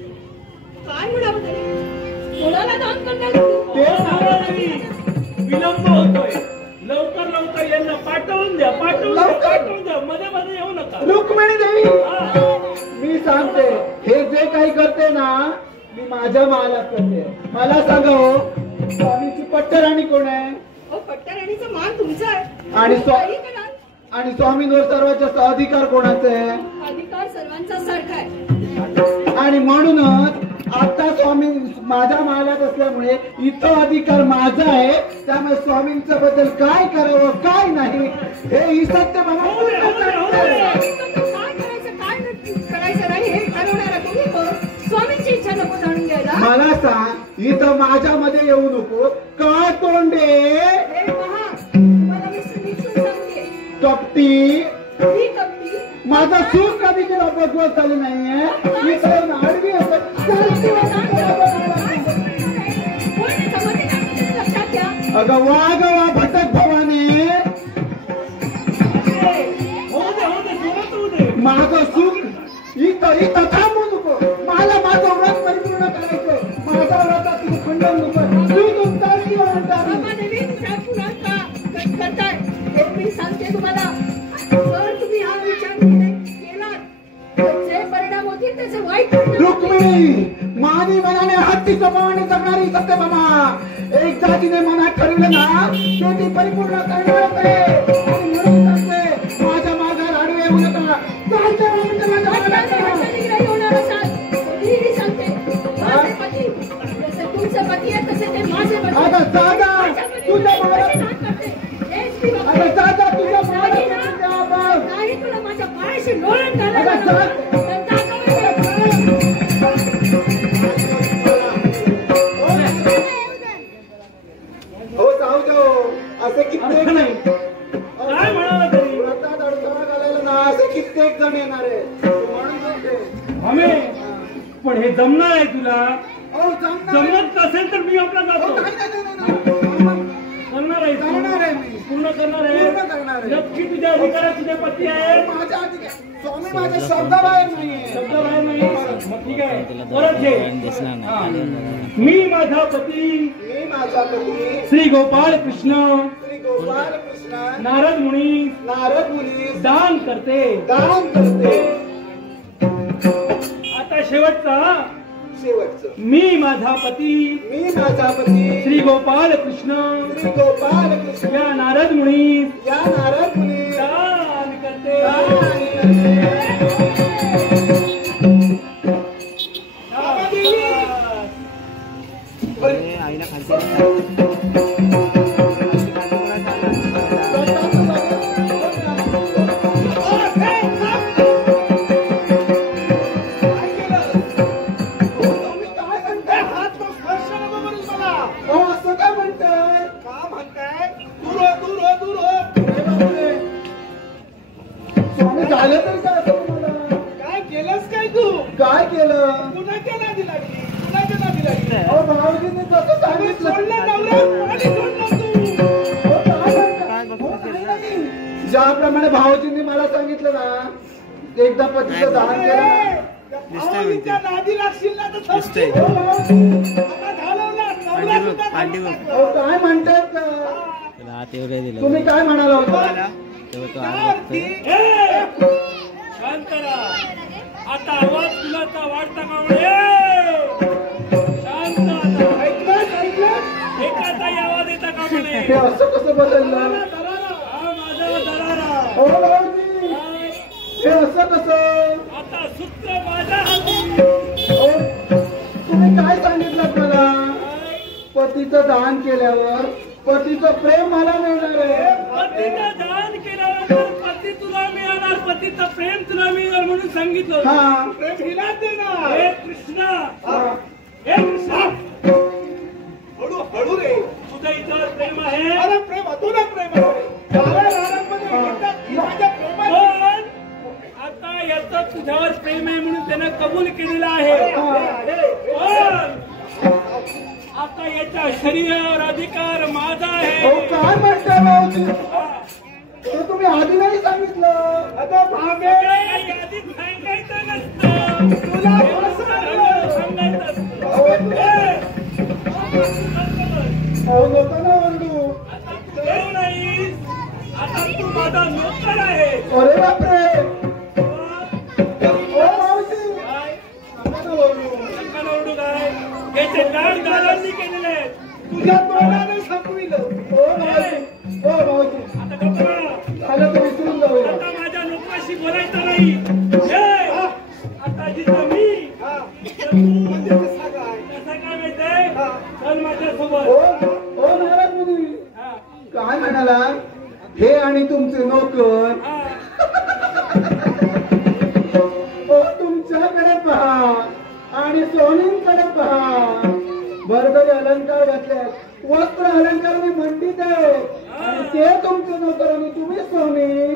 काय म्हणावं तरी? कोणाला दान करणार तुम्ही? ते विलंब होतोय. लवकर यांना पाठवून द्या. पाठवून द्या. मध्ये मध्ये येऊ नका. रुक्मिणी देवी हा. मी सांगते हे जे काही करते ना मी माझ्या मालात करते. मला सांगा हो स्वामीची पट्टराणी कोण आहे? पट्टराणीचा मान तुमचा आहे. आणि काही कराल. आणि स्वामींवर सर्वात जास्त अधिकार कोणाचा आहे? अधिकार सर्वांचा सारखा आहे. आणि म्हणूनच आता स्वामी माझ्या महालात असल्यामुळे इथं अधिकार माझा आहे. त्यामुळे स्वामींच्या बद्दल काय करावं काय नाही हे ही सत्य काय करायचं नाही हे ठरवणारा तुम्ही कोण? स्वामींची इच्छा नको जाणून घ्यायला. मला सांग इथं माझ्यामध्ये येऊ नको का तोंडे हे पहा, तुम्हाला मी सुनिश्चित सांगते. कपटी ही कपटी माझं सुख कधी केलं बघवत झालं नाहीये. इथं आडवी लक्षात घ्या. अगं वाग वा भटक भवाने माझं सुख इथं थांबू नको. मला माझं व्रत परिपूर्ण करायचं. माझ्या व्रतात तुम्ही खंडन नको. तू तुमचा करताय हे मी सांगते तुम्हाला. जर तुम्ही हा विचार केला तर जे परिणाम होतील त्याचे वाईट परिणाम. रुक्मिणी मानी मनाने हत्ती प्रमाणे जगणारी सत्यभामा. एकदा तिने मनात ठरवलं ना ते ती परिपूर्ण करणार होते. आणि म्हणून सांगते माझ्या मागे आडवे येऊ नका. चालते म्हणून माझ्या मागे विग्रही होणार असाल तरीही सांगते माझे पती जसे तुमचे पती आहेत तसे ते माझे पती. आता दादा तुझ्या मागे आता दादा तुझ्या मागे नाही तुला माझ्या पायाशी लोळण घालायला हो जाऊ दे. असे कित्येक नाही काय म्हणाला तरी व्रतात अडथळा घालायला ना असे कित्येक जण येणार आहे. म्हणून सांगते आम्ही पण हे जमणार आहे तुला? हो जमणार जमत नसेल तर मी आपला जातो. करणार आहे तू? करणार आहे मी. पूर्ण करणार पूर्ण करणार आहे. आहे. नक्की तुझ्या अधिकारात तुझे पती आहे? माझ्या अधिकार स्वामी माझ्या शब्दाबाहेर नाहीये. शब्द बाहेर नाही. मग ठीक आहे परत घे. हा. मी माझा पती मी माझा पती श्री गोपाळ कृष्ण श्री गोपाल कृष्ण नारद मुनी नारद मुनी दान करते. दान करते. आता शेवटचा शेवटचं मी माझा पती मी माझा पती श्री गोपाळ कृष्ण श्री गोपाल कृष्ण या नारद मुनी या नारद मुनी दान करते. झालं तरी काय असं तुम्हाला? काय केलंस काय तू? काय केलं? कुणाच्या नादी लागली? कुणाच्या नादी लागली? अहो भाऊजींनी जसं सांगितलं सोडलं नवरा, कोणाला सोडलं तू? हो, काय म्हणता? हो, नाही. ज्याप्रमाणे भाऊजींनी मला सांगितलं ना एकदा पतीचं दान केलं ना. त्या भावाजींच्या नादी लागशील ना तर समजून. हो, भाऊजी. आता घालवलं काय म्हणतात तुम्ही काय म्हणाला होता शांत राहा. आता आवाज तुला वाढता का म्हणे? शांत आता. एकाचा आवाज येता का म्हणे? हे असं कसं बदललं हा माझा दरारा. हो भाऊजी हे असं कसं आता सूत्र माझ्या हाती. तुम्ही काय सांगितलं मला पतीचं दान केल्यावर पतीचं प्रेम मला मिळणार आहे. पतीचं दान केल्यावर पती तुला मिळणार, पतीचं प्रेम तुला मिळणार म्हणून सांगितलं. हा प्रेम हिला देणार. हे कृष्णा, हे कृष्णा, हळू हळू रे. तुझं इथं प्रेम आहे. अरे प्रेम अतुला प्रेम आहे. रारामध्ये म्हणतात की माझ्या प्रेमात पण आता याचं तुझ्यावर प्रेम आहे म्हणून त्यानं कबूल केलेलं आहे. पण आता याच्या शरीरावर अधिकार माझा आहे. काय म्हणताय भाऊजी ते तुम्ही आधी नाही सांगितलं. आता भावे काही आधीच सांगायचं नसतं. तुला सांगायचं असतं. लोकांना ओरडू. आता तू देव नाहीस, आता तू माझा नोकर आहे. अरे बापरे ओ भाऊजी काय? नका ओरडू. नका ओरडू काय? याचे लाड दादांनी केलेले आहेत. तुझ्या तोंडाने संपविलं. ओ भाऊजी आता गप्प राहा. झालं तर विसरून जाऊया. आता माझ्या नोकराशी बोलायचं नाही. हे, आता जिथं मी तिथं तू. कसं काय माहितीये? चल माझ्यासोबत. ओ महाराज मुनी हा, काय म्हणाला हे आणि तुमचे नोकर हा. ओ तुमच्याकडे पहा आणि सोनींकडे पहा. भरभरी अलंकार घातल्यात, वस्त्र अलंकार मंडित आहे आणि ते तुमचे नोकर आणि तुम्ही सोनी.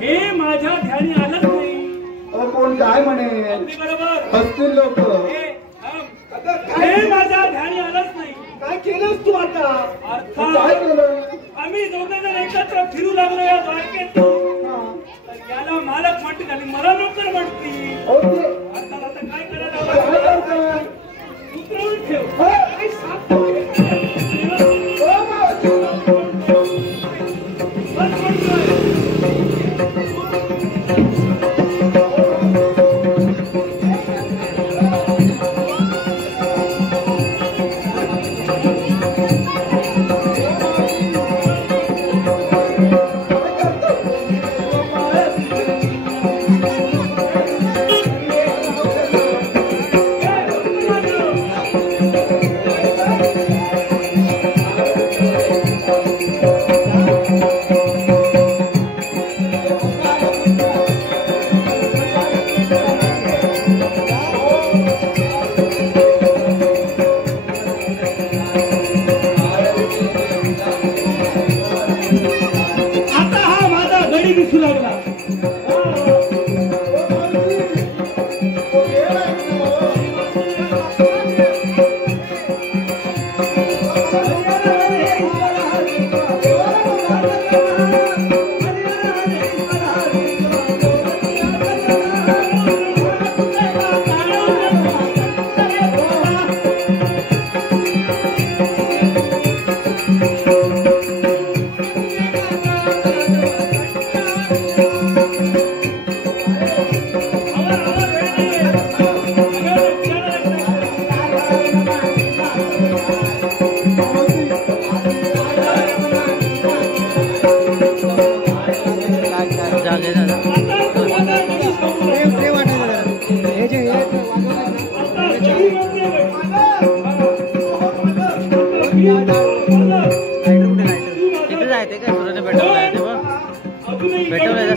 हे माझ्या ध्यानी आलंच नाही. कोण काय म्हणेल अगदी बरोबर. हसतील लोक. हे, थांब. हे माझ्या ध्यानी आलंच नाही. काय केलंस तू आता? काय अर्थात केलं आम्ही दोघे जण एकत्र फिरू लागलो या द्वारकेत. हा. तर याला मालक म्हणतील आणि मला नोकर म्हणतील. अहो, ते अर्थात आता काय करायला काय हवं? करताय? उतरवून ठेव. काय सांगतो? ओ भाऊजी. बस म्हणतोय. आता हा माझा गडी दिसू लागला.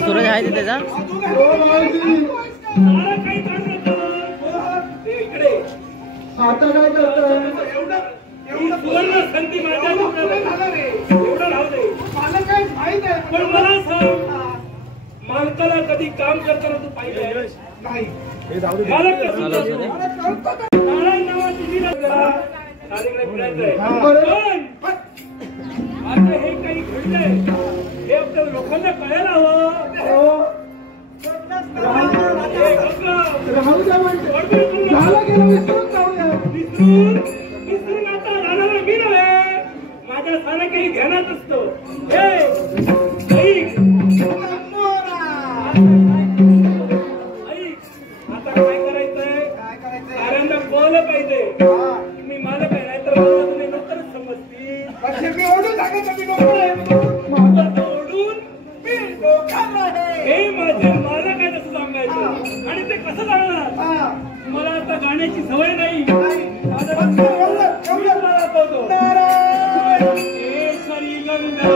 सूरज आहे त्याचा आता काय करताय? सुवर्ण संधी माझ्या एवढं राहू दे. मला काय माहित आहे पण मला सांग, मालकाला कधी काम करताना तू पाहिजे नाही. मालक नारायण नावाची जी लागला सारीकडे फिरायचंय. पण आता हे काही घडलंय हे आपल्या लोकांना कळायला हवं. राहू द्या म्हणते. झालं गेलं विसरून जाऊया. विसरून आता मला काही ध्यानात असतं. ऐक आता काय करायचंय? साऱ्यांना बोललं पाहिजे मी मला काय नाही तर मला तुम्ही नंतरच समजतील. मी ओढून सांगायचं मी नोकर आहे. ओढून मी नोकर आहे. हे माझे मला काय तसं सांगायचं आणि ते कसं सांगणार? मला आता गाण्याची सवय नाही. केशरी गंगा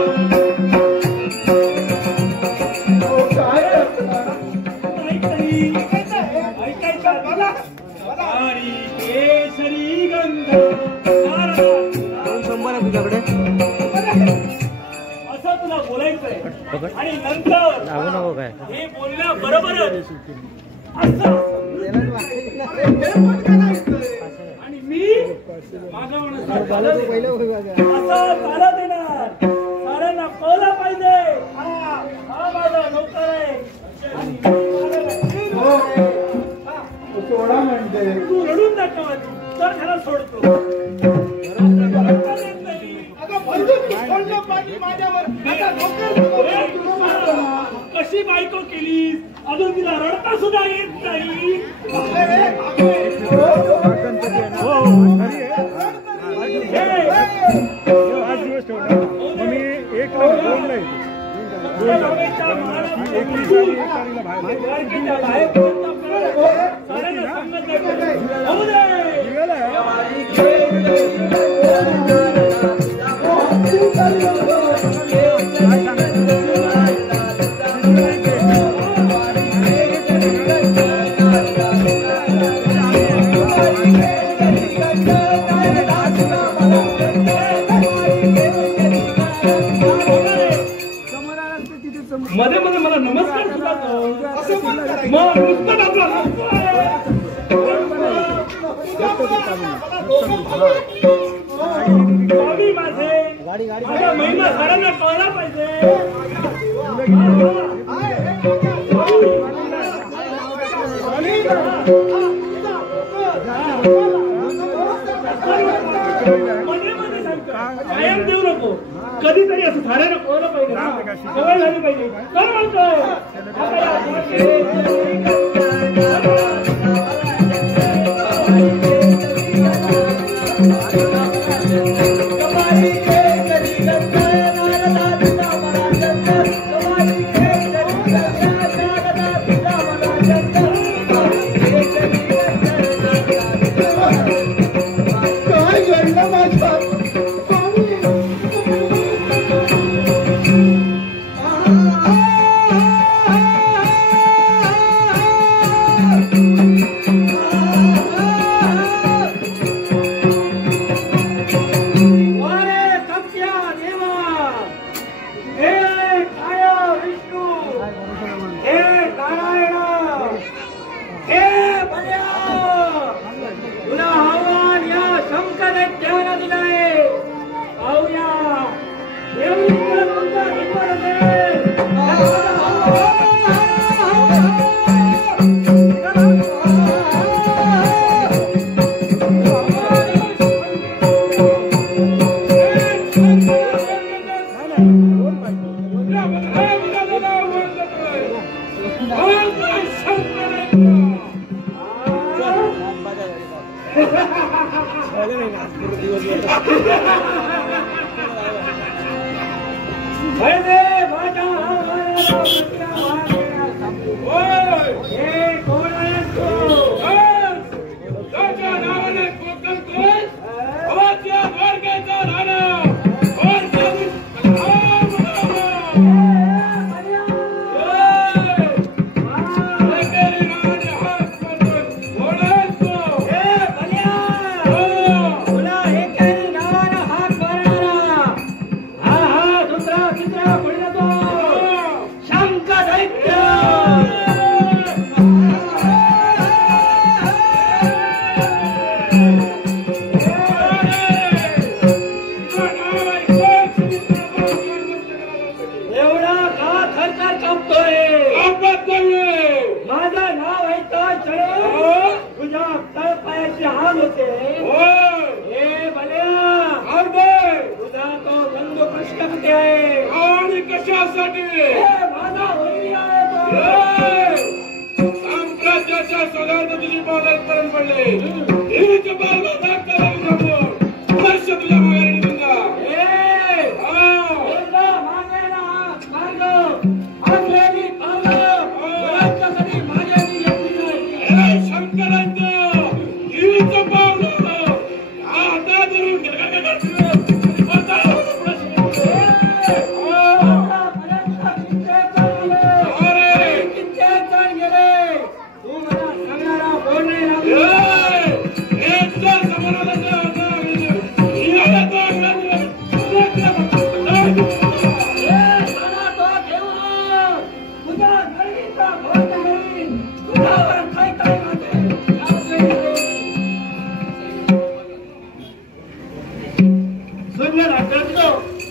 ऐकायचं मला हरी केशरी गंगा तुझ्याकडे असं तुला बोलायचंय आणि नंतर हे बोलण्या बरोबरच असं आणि मी माझं म्हणणं असं चालत येणार. साऱ्यांना कळलं पाहिजे हा माझा नोकर आहे. सोडा म्हणते तू रडून दाखवत तर त्याला सोडतो. कशी बायको केलीस अजून तिला रडता सुद्धा येत नाही. मध्ये मध्ये मला नमस्कार सुद्धा मग नुसतं आपला स्वामी माझा महिमा साऱ्यांना कळला पाहिजे. मध्ये मध्ये सांगतो कायम देऊ नको. कधीतरी असं साऱ्यांना कळलं पाहिजे. सवय झाली पाहिजे. काय म्हणतोय तुझ्यासाठी आहे आणि कशासाठी? माझा वैरी आहे तो. साम्राज्याच्या सगळ्यात तुझी पावलापर्यंत पडले. हीच पावलं धाकटा लागून वर्ष तुझ्या मागे निघून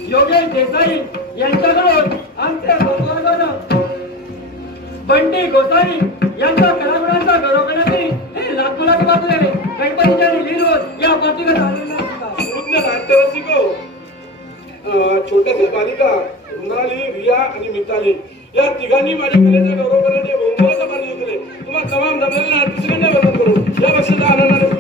योगेश देसाई यांच्याकडून आमचे बंटी गोसाई यांच्या कलागुणांचा गौरव करण्यासाठी हे लाखोलाखी बाजूने गणपतीच्या लीलवर या पाठीवर आलेला नाट्यरसिको छोट्याशा बालिका मृणाली, रिया आणि मिताली या तिघांनी माझ्या कलेचा गौरव करण्याचे बहुमोलाचा मार्ग घेतले. तुम्हाला तमाम जमलेल्या नाट्यसंघांना वंदन करू. या बक्षीचा आनंदाने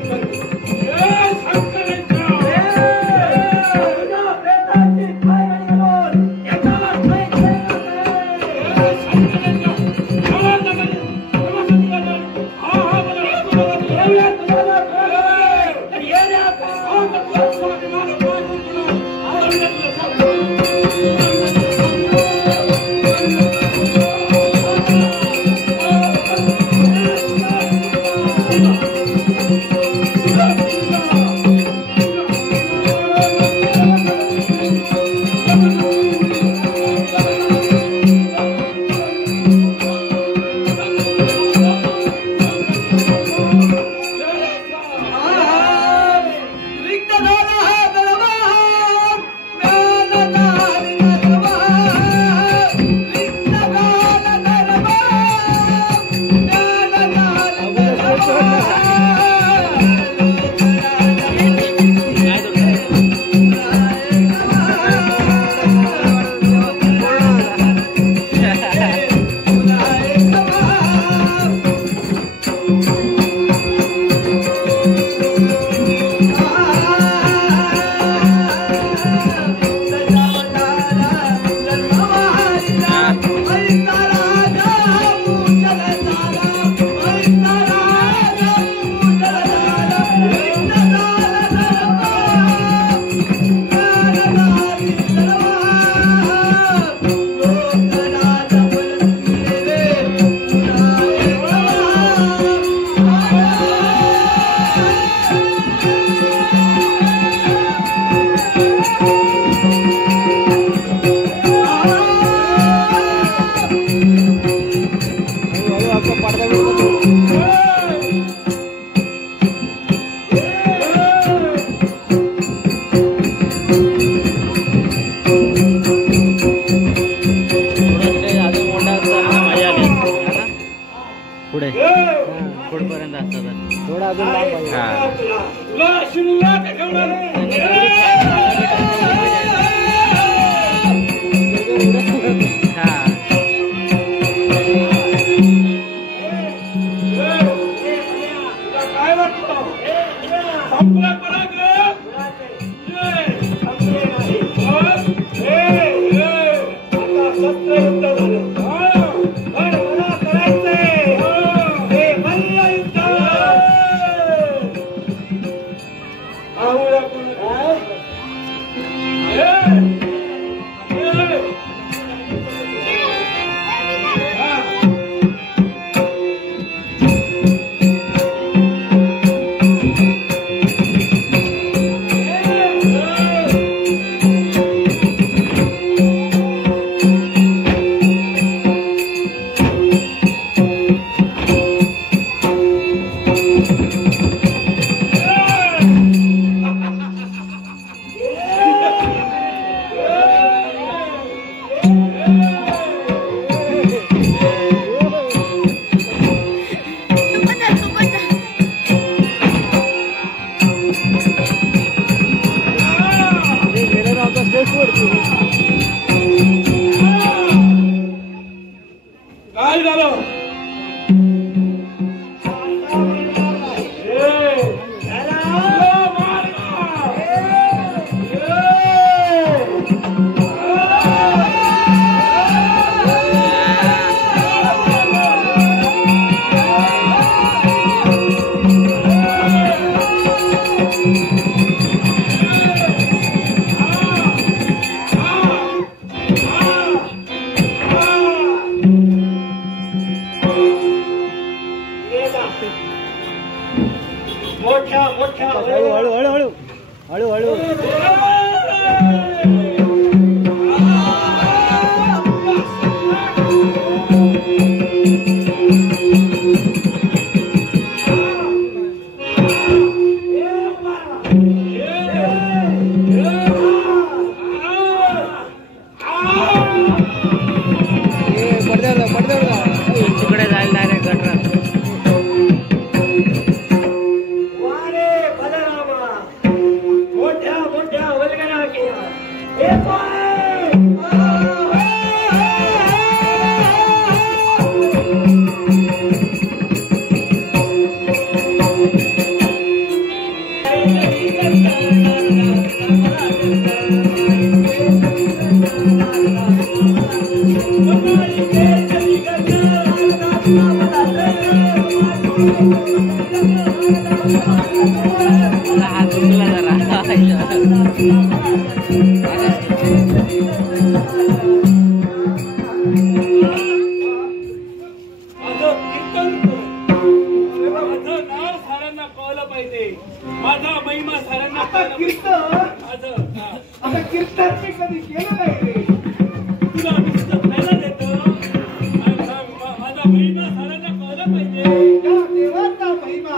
पुढपर्यंत असतात थोडा अजून काय वाटतं काय झालं हळू तिकडे जायला डायरेक्ट गटरात हात उचला माझा महिमा साऱ्यांना आता कीर्तन मी कधी केलं नाही रे. तुला नुसतं खायला देतो माझा महिमा साऱ्यांना कळलं पाहिजे. त्या देवाचा महिमा,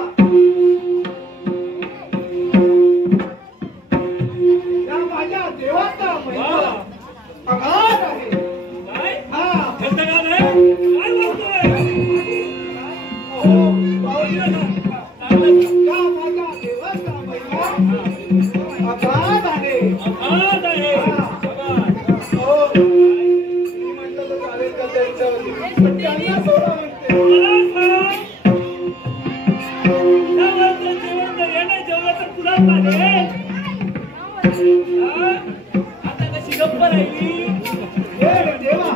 त्या माझ्या देवाचा महिमा अगाध आहे. काय? हा कसं काय आहे? काय बोलतोय? हो बावली त्या माझ्या देवाचा महिमा अगाध आहे. अगाध आहे. अगाध. हो मी म्हटलं तर चालेल का त्यांच्यावरती, पण त्यांना सोडा म्हणते. मला सांग. त्यावरचं जेवण जर येणं जेवलं तर तुला चालेल? हा? आता कशी गप्प राहिली? हे देवा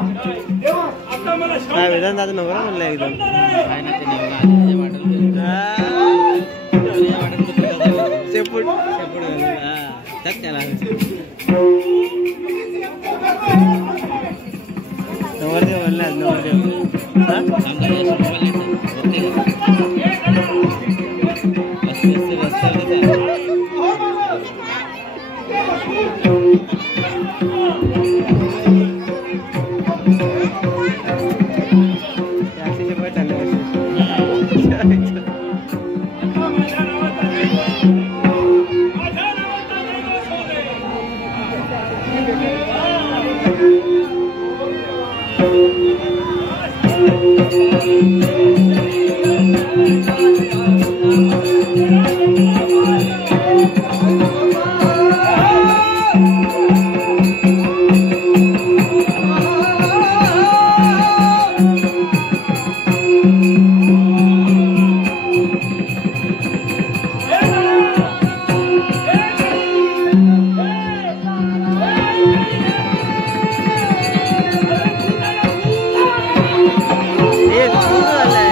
देवा आता मला शब्द वेदांत दादा नवरा म्हणलं एकदम शब्द नाही. काय ना ते नेमकं आधी वाटत शेपूट त्याला नवरदेव म्हणला नवरदेव आता माझ्या नावाचा दैवत. माझ्या नावाचा दैवत होते. हे झालंय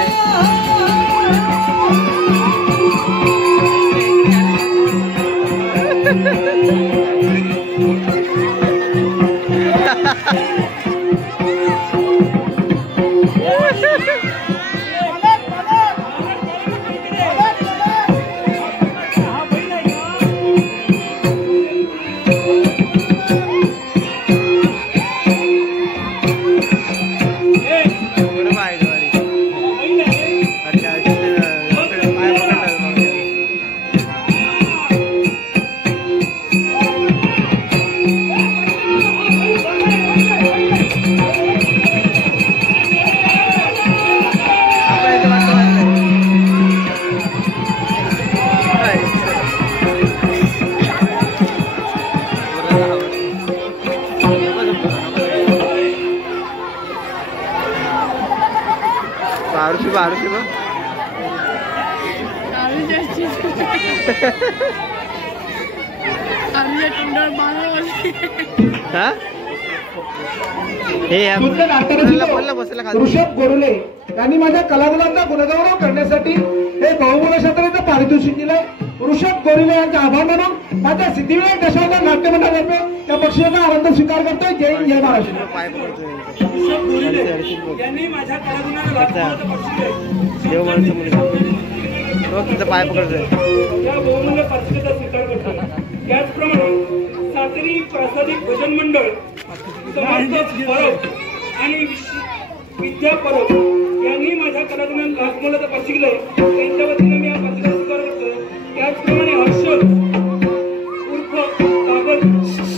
ऋषभ गोरुले यांनी माझ्या कलागुणांचा गुणगौरव करण्यासाठी हे बहुमूल्य क्षेत्राचं पारितोषिक दिलंय. ऋषभ गोरुले यांचे आभार मानून माझ्या सिद्धिविनायक दशावतार नाट्य मंडळातर्फे त्या बक्षिसाचा आनंद स्वीकार करतोय. जय हिंद, जय महाराष्ट्र. यांनी माझ्या कलागुणाला पाय पकडतोय या बहुमूल्य पारितोषिकाचा स्वीकार करतो. त्याचप्रमाणे सातरी प्रासादिक भजन मंडळ समर्थ परब आणि विद्या परब यांनी माझ्या कलागुणांना लाखमोलाचं पारितोषिक दिलंय. त्यांच्या वतीने मी या पारितोषिकाचा स्वीकार करतो. त्याचप्रमाणे हर्षद उर्फ कागल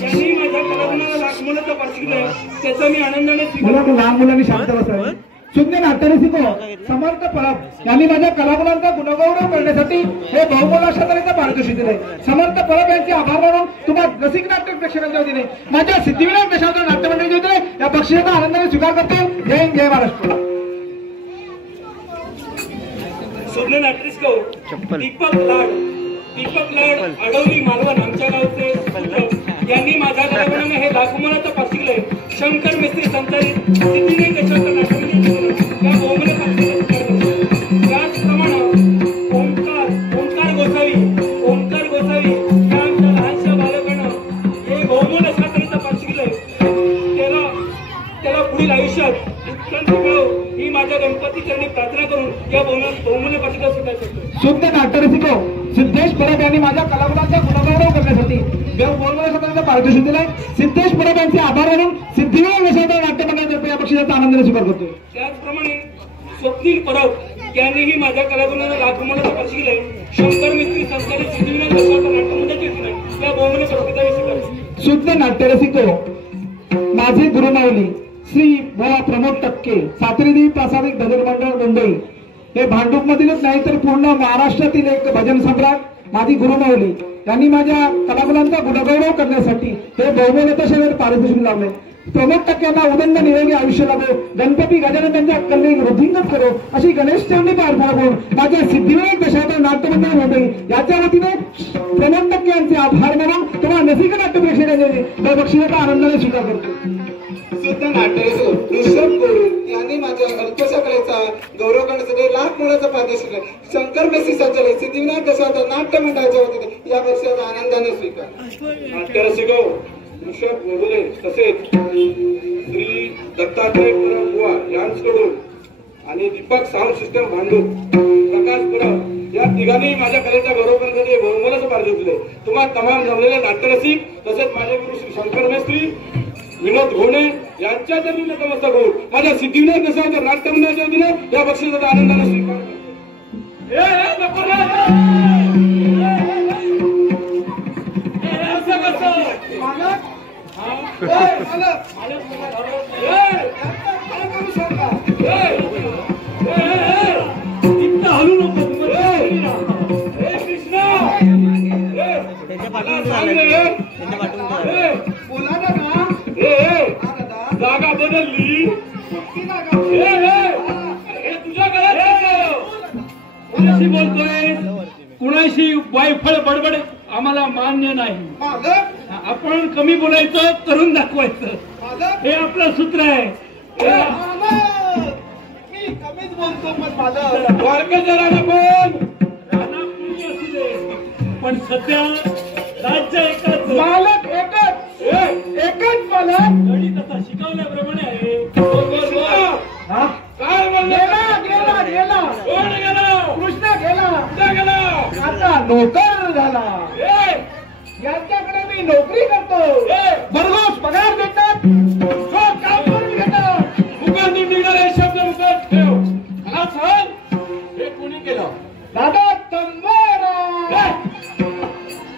यांनी माझ्या कलागुणांना लाखमोलाचं पारितोषिक दिलंय. त्याचा मी आनंदाने स्वीकार करतो. लहान मुलांनी शांत बसावे. सुज्ञ नाट्यरसिको समर्थ परब यांनी माझ्या कलागुणांचा गुणगौरव करण्यासाठी हे बहुमूल्य क्षेत्राचं पारितोषिक दिले. समर्थ परब यांचे आभार मानून तुम्हाला रसिक नाट्य प्रेक्षकांच्या वतीने माझ्या सिद्धिविनायक दशावतार नाट्य मंडळाच्या वतीने या बक्षिसाचा आनंदाने स्वीकार करते. जय हिंद, जय महाराष्ट्र. सुज्ञ नाट्यरसिको दीपक लाड अडवली मालवण आमच्या गावचे यांनी माझ्या कलागुणांना हे लाखमोलाचं पारितोषिक दिलंय. शंकर मिस्त्री संचालित सिद्धिविनायक दशावतार नाट्य मंडळ या बहुमूल्य पारितोषिकाचा स्वीकार करतो. त्याचप्रमाणे ओंकार गोसावी या आमच्या लहानशा बालकांना हे बहुमूल्य साखरेचं पारितोषिक दिलंय. त्याला पुढील आयुष्यात उत्क्रांती मिळो ही माझ्या गणपती चरणी प्रार्थना करून या बहुमूल्य पारितोषिकाचा स्वीकार करतो. सुज्ञ नाट्यरसिको सिद्धेश परब यांनी माझ्या कलागुणांचा गुणगौरव करण्यासाठी बहुमूल्य क्षेत्राचं पारितोषिक दिलंय. सिद्धेश परब यांचे आभार मानून सिद्धिविनायक दशावतार नाट्य मंडळातर्फे या बक्षिसाचा आनंदाने स्वीकार करतो. त्याचप्रमाणे स्वप्नील परब यांनीही माझ्या कलागुणांना लाखमोलाचं पारितोषिक दिलंय. शंकर मिस्त्री संचालित सिद्धिविनायक दशावतार नाट्य मंडळाच्या वतीने या बहुमूल्य पारितोषिकाचा स्वीकार करतो. सुज्ञ नाट्यरसिको माझे गुरुमाऊली श्री भोळा प्रमोद टक्के सातरी प्रासादिक भजन मंडळ मुंबई हे भांडूप मधीलच नाही तर पूर्ण महाराष्ट्रातील एक भजन सम्राट माझी गुरुमाऊली यांनी माझ्या कलागुणांचा गुणगौरव करण्यासाठी हे बहुमूल्य पारितोषिक लावले. प्रमोद टक्के यांना उदंड निरोगी आयुष्य लाभो, गणपती गजानन त्यांच्या कल्याण वृद्धिंगत करो अशी गणेश चरणी प्रार्थना करून माझ्या सिद्धिविनायक दशावतार नाट्य मंडळ मुंबई याच्या वतीने प्रमोद टक्के यांचे आभार मानून तुम्हाला नसिक नाट्य प्रेक्षकांनी बक्षिसाचा आनंदाने स्वीकार करतो. सुद्धा नाट्यरसिको ऋषभ गोरू यांनी माझ्या अल्पशा कलेचा गौरव करण्यासाठी लाखमोलाचं पारितोषिक दिलंय. शंकर मेस्त्री संचालित सिद्धिविनायक दशावतार नाट्य मंडळाच्या वतीने या बक्षिसाचा आनंदाने स्वीकार. नाट्यरसिको ऋषभ गोरुले तसेच श्री दत्तात्रय परब बुवा यांच्याकडून आणि दीपक साऊंड सिस्टम भांडूप प्रकाश परब या तिघांनी माझ्या कलेचा गौरव करण्यासाठी बहुमूल्याचं पारितोषिक दिले. तुम्हा तमाम जमलेले नाट्यरसिक तसेच माझे गुरु श्री शंकर मेस्त्री विनोद घोणे यांच्या चरणी नतमस्तक होऊन माझ्या सिद्धिविनायक दशावतार नाट्य मंडळाच्या वतीने या बक्षिसाचा आनंदाने स्वीकार करतो. हलू नको कृष्णा बोला ना जागा बदलली तुझ्या घरात कुणाशी बोलतोय? कुणाशी वायफळ बडबड आम्हाला मान्य नाही. आपण कमी बोलायचं, करून दाखवायचं हे आपलं सूत्र आहे. मी कमीच बोलतो जरा बोल पण सध्या राज्य एकच, मालक एकच मालक गणित आता शिकवल्याप्रमाणे आहे. काय गेला गेला गेला कोण गेला? कृष्ण गेला कुठे गेला? आता नोकर झाला. यांच्याकडे मी नोकरी करतो, भरघोस पगार देतात, काम करून घेतात. मुखातून निघाले शब्द मुखात ठेव. मला सांग हे कोणी केलं? दादा तंबोरा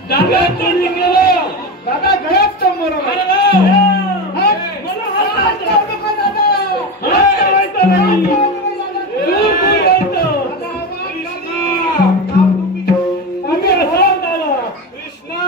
दादा तोंडी गेलं. दादा गळ्यात तंबोरा मला हात दादा करायचं नाही. दूर जायचं. आम्ही असा झाला कृष्णा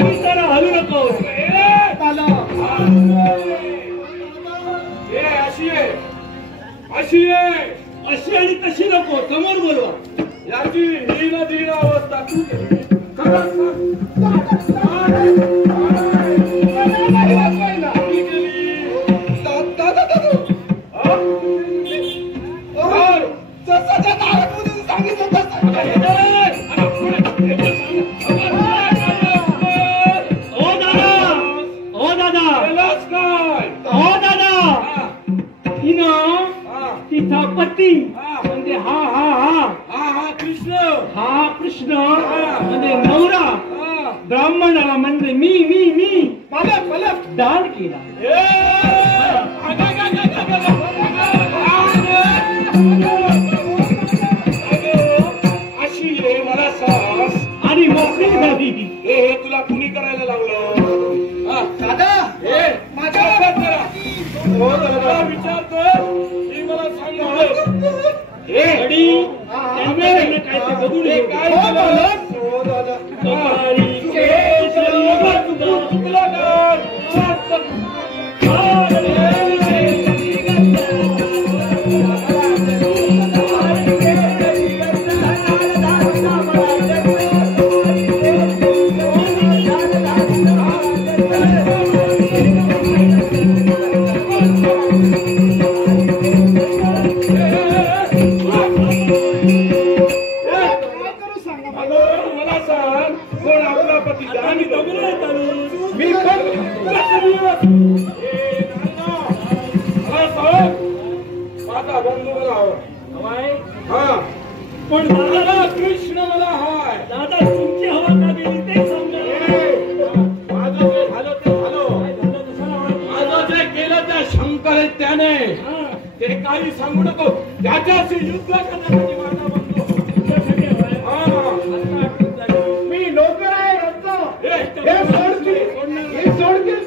विचारा हलू नको. अशी आणि तशी नको, समोर बोलवा. याची हीन दीन अवस्था तू तिचा पती म्हणजे हा कृष्ण, हा कृष्ण म्हणजे नवरा, ब्राह्मणाला म्हणजे मी दान केला. अशी आहे मला सास आणि मोकळी झाली. हे तुला कुणी करायला लावलं? दादा माझ्या विचारतो मी मला सांगितलं काय ते बघून काय माझा बंधू मला हवाय. पण दादा कृष्ण मला हवाय. दादा तुमची हवा का गेली ते समजा. माझं जे झालं ते झालं. माझं जे केलं त्या शंकर आहे त्याने ते काही सांगू नको. त्याच्याशी युद्ध करण्यासाठी माझा बंधू मी नोकर आहे रत्न. हे सोडतील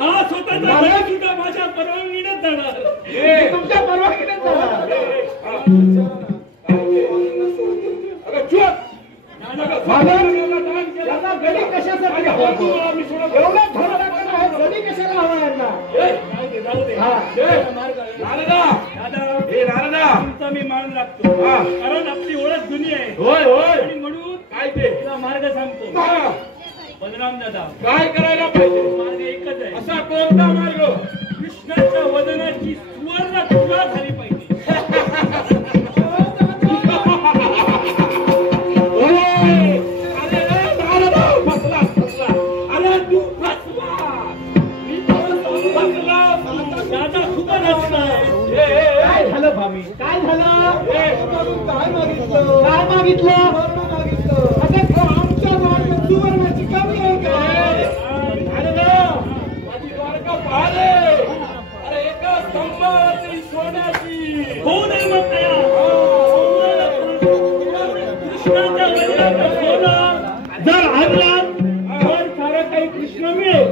हा स्वतःचा सुद्धा माझ्या परवानगीनेच जाणार. तुमच्या परवानगीने गडी कशासाठी हवा? एवढा गडी कशाला हवा यांना? तुमचा मी मान राखतो, कारण आपली ओळख जुनी आहे. आणि म्हणून काय ते तुला मार्ग सांगतो. बलराम दादा, काय करायला पाहिजे? मार्ग एकच आहे. असा कोणता मार्ग? कृष्णाच्या वदनाची सुवर्ण तुला झाली पाहिजे. अरे तू फसला. मी फसला. दादा सुद्धा नसणार. काय झालं भामी? काय झालं? काय मागितलं? आता आमच्या मार्ग सुवर्णाची कमी आहे का? माझी द्वारका पाहले. अरे एका स्तंभावरती सोन्याची हो नाही मग तयार. कृष्णाच्या वदनाचं सोनं जर आणला तर सारं काही कृष्ण मिळेल,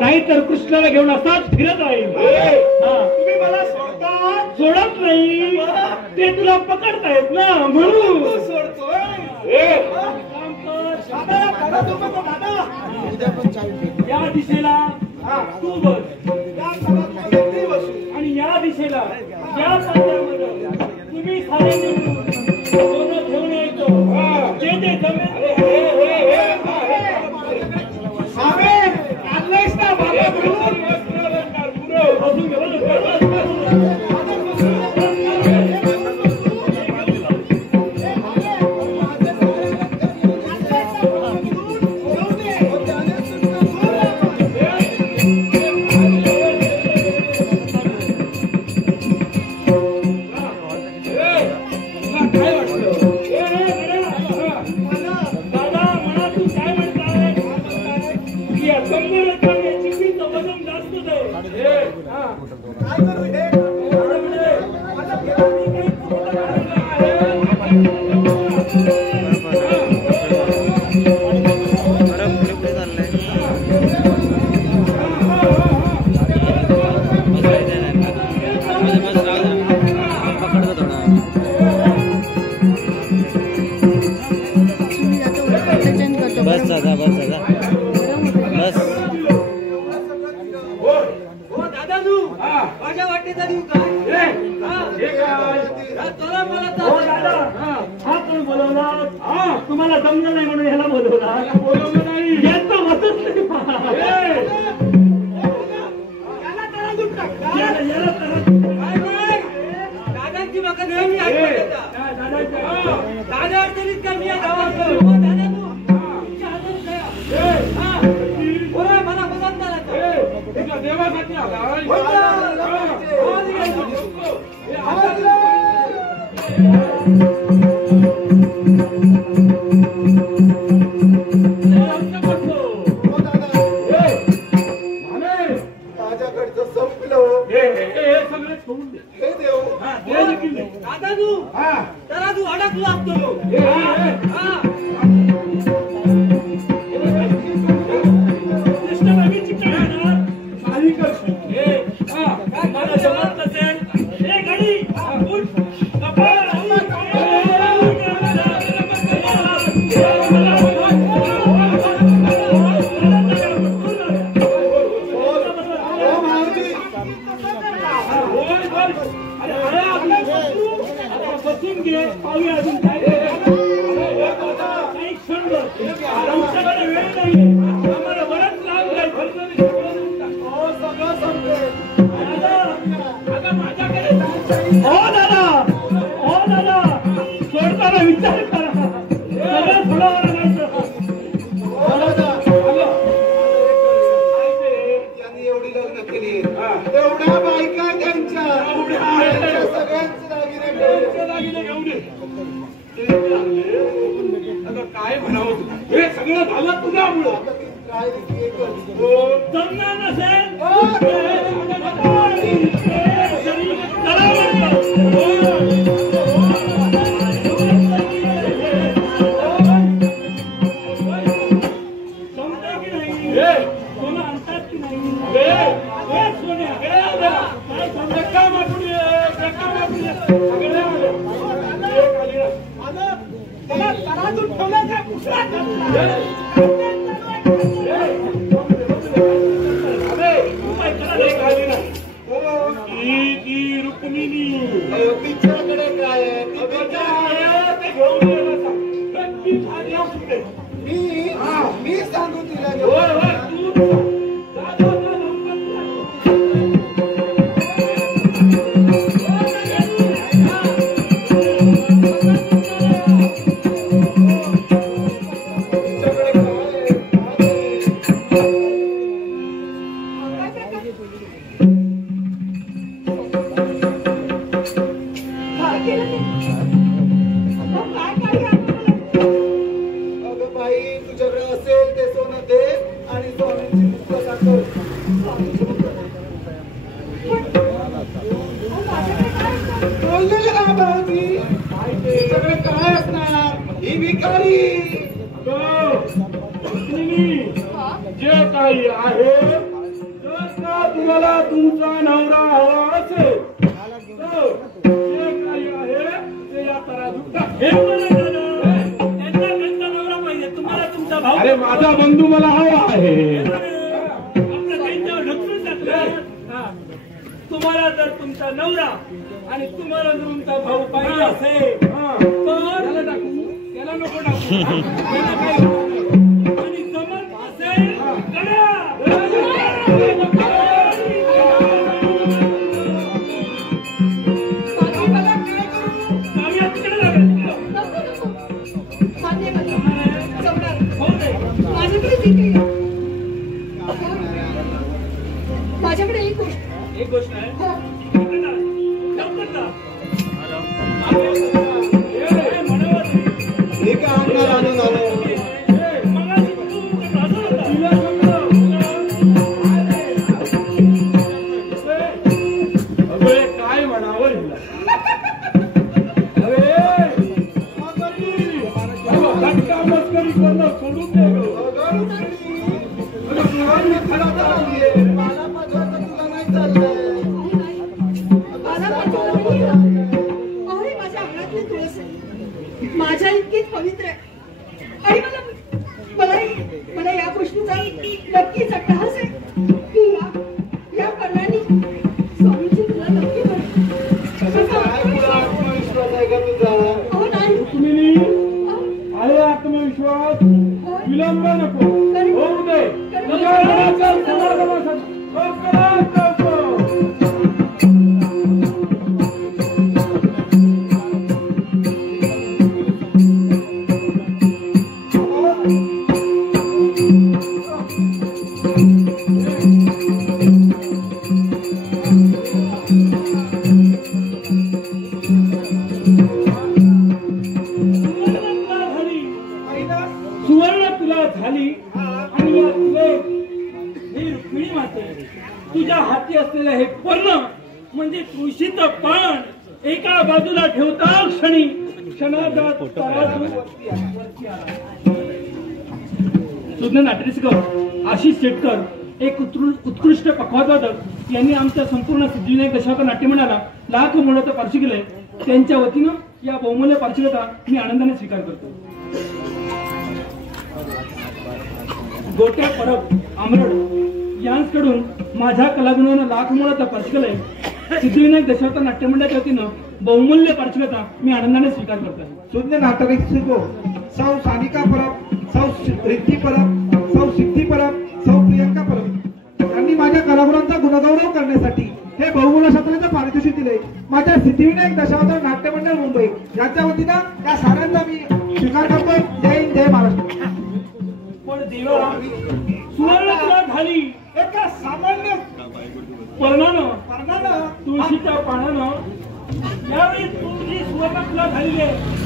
नाहीतर कृष्णाला घेऊन असाच फिरत राहील. तुम्ही मला सोडता? सोडत नाही, ते तुला पकडतायत ना, म्हणून सोडतोय. या दिशेला तू बस आणि या दिशेला या साध्यामध्ये तुम्ही सारे सोनं घेऊन यायचो. जे जे जमेल पकडतो थोडा. माझ्या वाटेचा देऊ का तुला मला हा कोण बोलवला तुम्हाला जमलं नाही म्हणून ह्याला बोलवलं नाही यांचं मतच दादांची मका नेहमी दादा अडचणीत का मी मला मदत देवासाठी माझ्याकडचं संपलं सगळं सोडून दे हे देव दादा तू जरा तू अडकलो असतो बसून घे पाहूया अजून काय काही क्षण आमच्याकडे वेळ नाही आम्हाला बरंच लाभ जाईल सगळं संपलं माझ्याकडे हो दादा सोडताना विचार करा सगळं सोडावं त्यांनी एवढी लग्न केली एवढ्या बायका त्यांच्या सगळ्यांचे दागिने घेऊन काय म्हणावं हे सगळं झालं तुझ्यामुळं काय जमणार नसेल जमतं की नाही सोनं आणतात की नाही सोन्या काम आपण रुक्मिणी तिच्याकडे काय मी सांगू तिला तुझ्याकडे असेल ते सोनं दे आणि स्वामींची मुक्तता कर. बोललेले ना भाऊजी तुझ्याकडे काय असणार ही भिकारी जे काही आहे जर का तुम्हाला तुमचा नवरा हवा असेल तर जे काही आहे ते या तराजूत हे अरे माझा बंधू मला हवा आहे तुम्हाला जर तुमचा नवरा आणि तुम्हाला जर तुमचा भाऊ पाहिजे असेल तर त्याला नको टाकू आणि जमत असेल माझ्याकडे एक गोष्ट आहे हे काय आणणार आणून आलं काय म्हणावं मस्करी करणं सोडून दे मला माझं तुला नाही चाललंय माझ्या इतकीच पवित्र आहे आणि मला या गोष्टीचा नक्कीच अट्टहास आहे की या कर्णाने स्वामीची रुक्मिणी माते, तुझ्या हाती असलेलं हे पर्ण म्हणजे तुळशीचं पान एका बाजूला ठेवता क्षणात सुज्ञ नाट्यरसिक आशिष शेटकर एक उत्कृष्ट पखवादवादक यांनी आमच्या संपूर्ण सिद्धिविनायक दशावतार नाट्यमंडळाला लाख मोलाचं पारितोषिक केलंय. त्यांच्या वतीनं या बहुमूल्य पारितोषिकाचा मी आनंदाने स्वीकार करतो. गोट्या परब आमरड यांकडून माझ्या कलागुणानं लाख मोलाचं पारितोषिक केलंय. सिद्धिविनायक दशावतार नाट्यमंडळाच्या वतीनं बहुमूल्य पारितोषिकाचा मी आनंदाने स्वीकार करतो. सुज्ञ नाटरसिको सौ सानिका परब, सौ रिद्धी परब, सौ सिद्धी परब, सौ प्रियंका परब यांनी माझ्या कलागुणांचा गुणगौरव करण्यासाठी हे बहुमूल्य सत्राचं पारितोषिक दिले. माझ्या सिद्धिविनायक दशावतार नाट्यमंडळ मुंबई यांच्या वतीनं या साऱ्यांचा मी स्वीकार करतोय. जय हिंद, जय महाराष्ट्र. पण देवा सुवर्ण तुला झाली एका सामान्य पर्णानं तुळशीच्या पानानं यावेळी तुझी सुवर्ण तुला झाली आहे.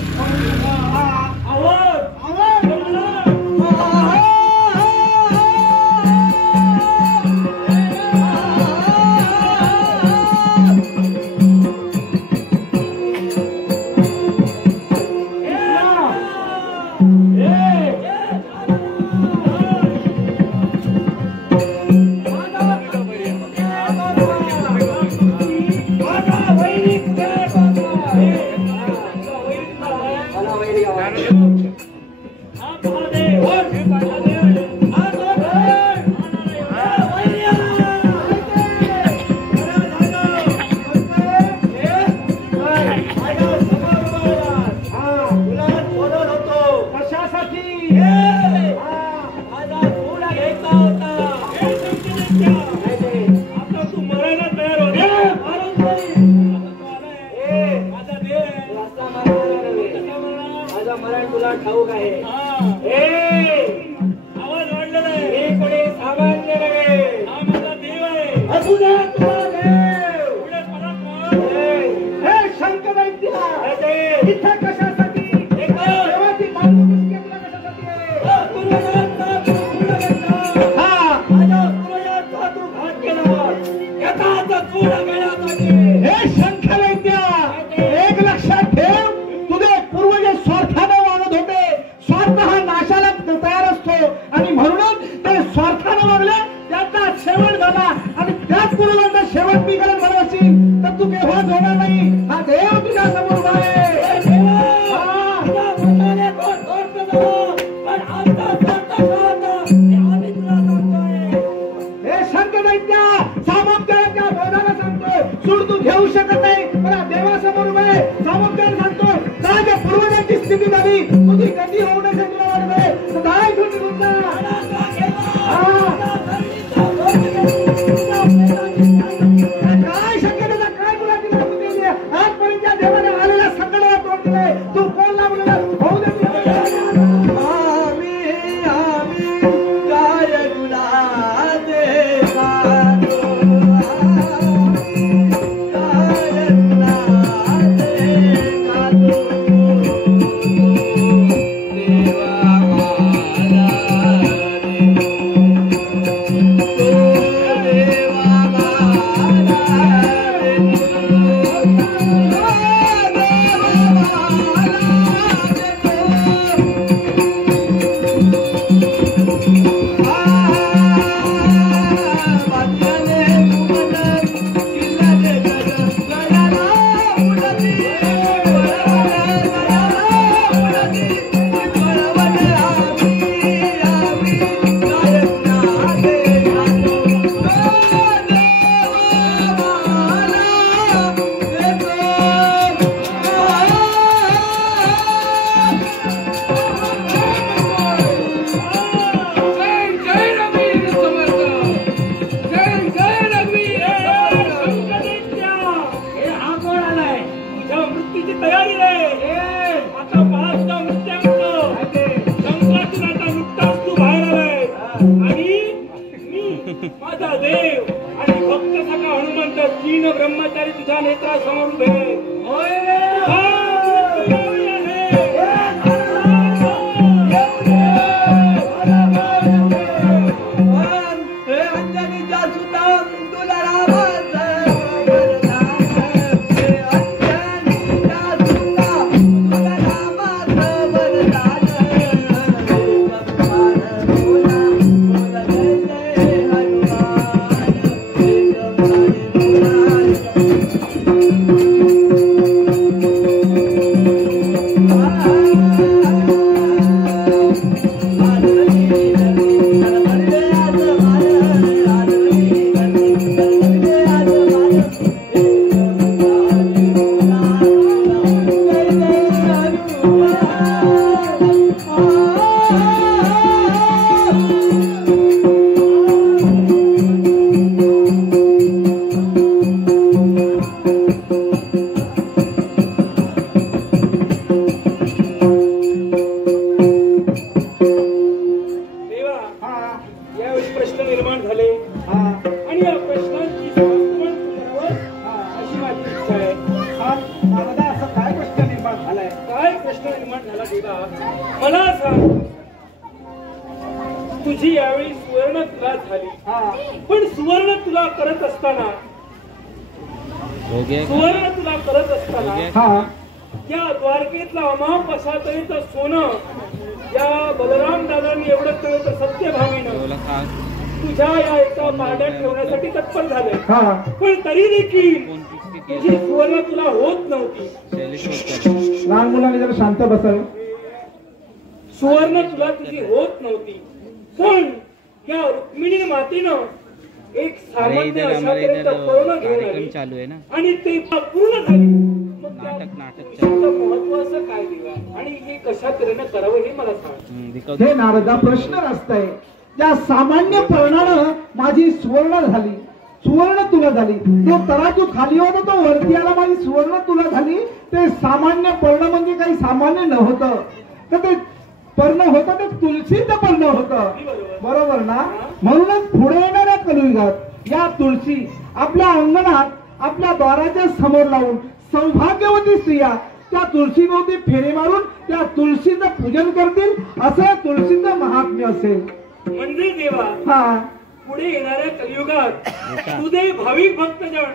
मला सांग, तुझी यावेळी सुवर्ण तुला झाली, पण सुवर्ण तुला करत असताना या द्वारकेतला अमाप असा तऱ्हेचं सोनं या बलराम दादांनी एवढं कळत सत्यभामीनं तुझ्या या एका पारड्यात ठेवण्यासाठी तत्पर झाले, पण तरी देखील तुझी सुवर्ण तुला होत नव्हती. लहान मुलांनी जरा शांत बसावे. सुवर्ण तुला तुझी होत नव्हती, पण या रुक्मिणी मातेनं एक सामान्य अशा तऱ्हेचं पर्ण घेऊन आली आणि ते पूर्ण झाली. महत्व असं काय देवा आणि हे कशा तऱ्हेनं करावं हे मला सांग. हे नारदा प्रश्न असतंय, त्या सामान्य पर्णानं माझी सुवर्ण झाली, सुवर्ण तुला झाली. जो तराजू खाली होता तो वरती आला, माझी सुवर्ण तुला झाली. ते सामान्य पर्ण म्हणजे काही सामान्य नव्हतं, तर ते पर्ण होतं ते तुळशीचं पर्ण होतं, बरोबर ना. म्हणूनच पुढे येणाऱ्या कलियुगात या तुळशी आपल्या अंगणात आपल्या द्वाराच्या समोर लावून सौभाग्यवती स्त्रिया त्या तुळशीभोवती फेरी मारून त्या तुळशीचं पूजन करतील, असं तुळशीचं महात्म्य असेल. म्हणजे देवा पुढे येणाऱ्या कलियुगात तुझे भाविक भक्तजन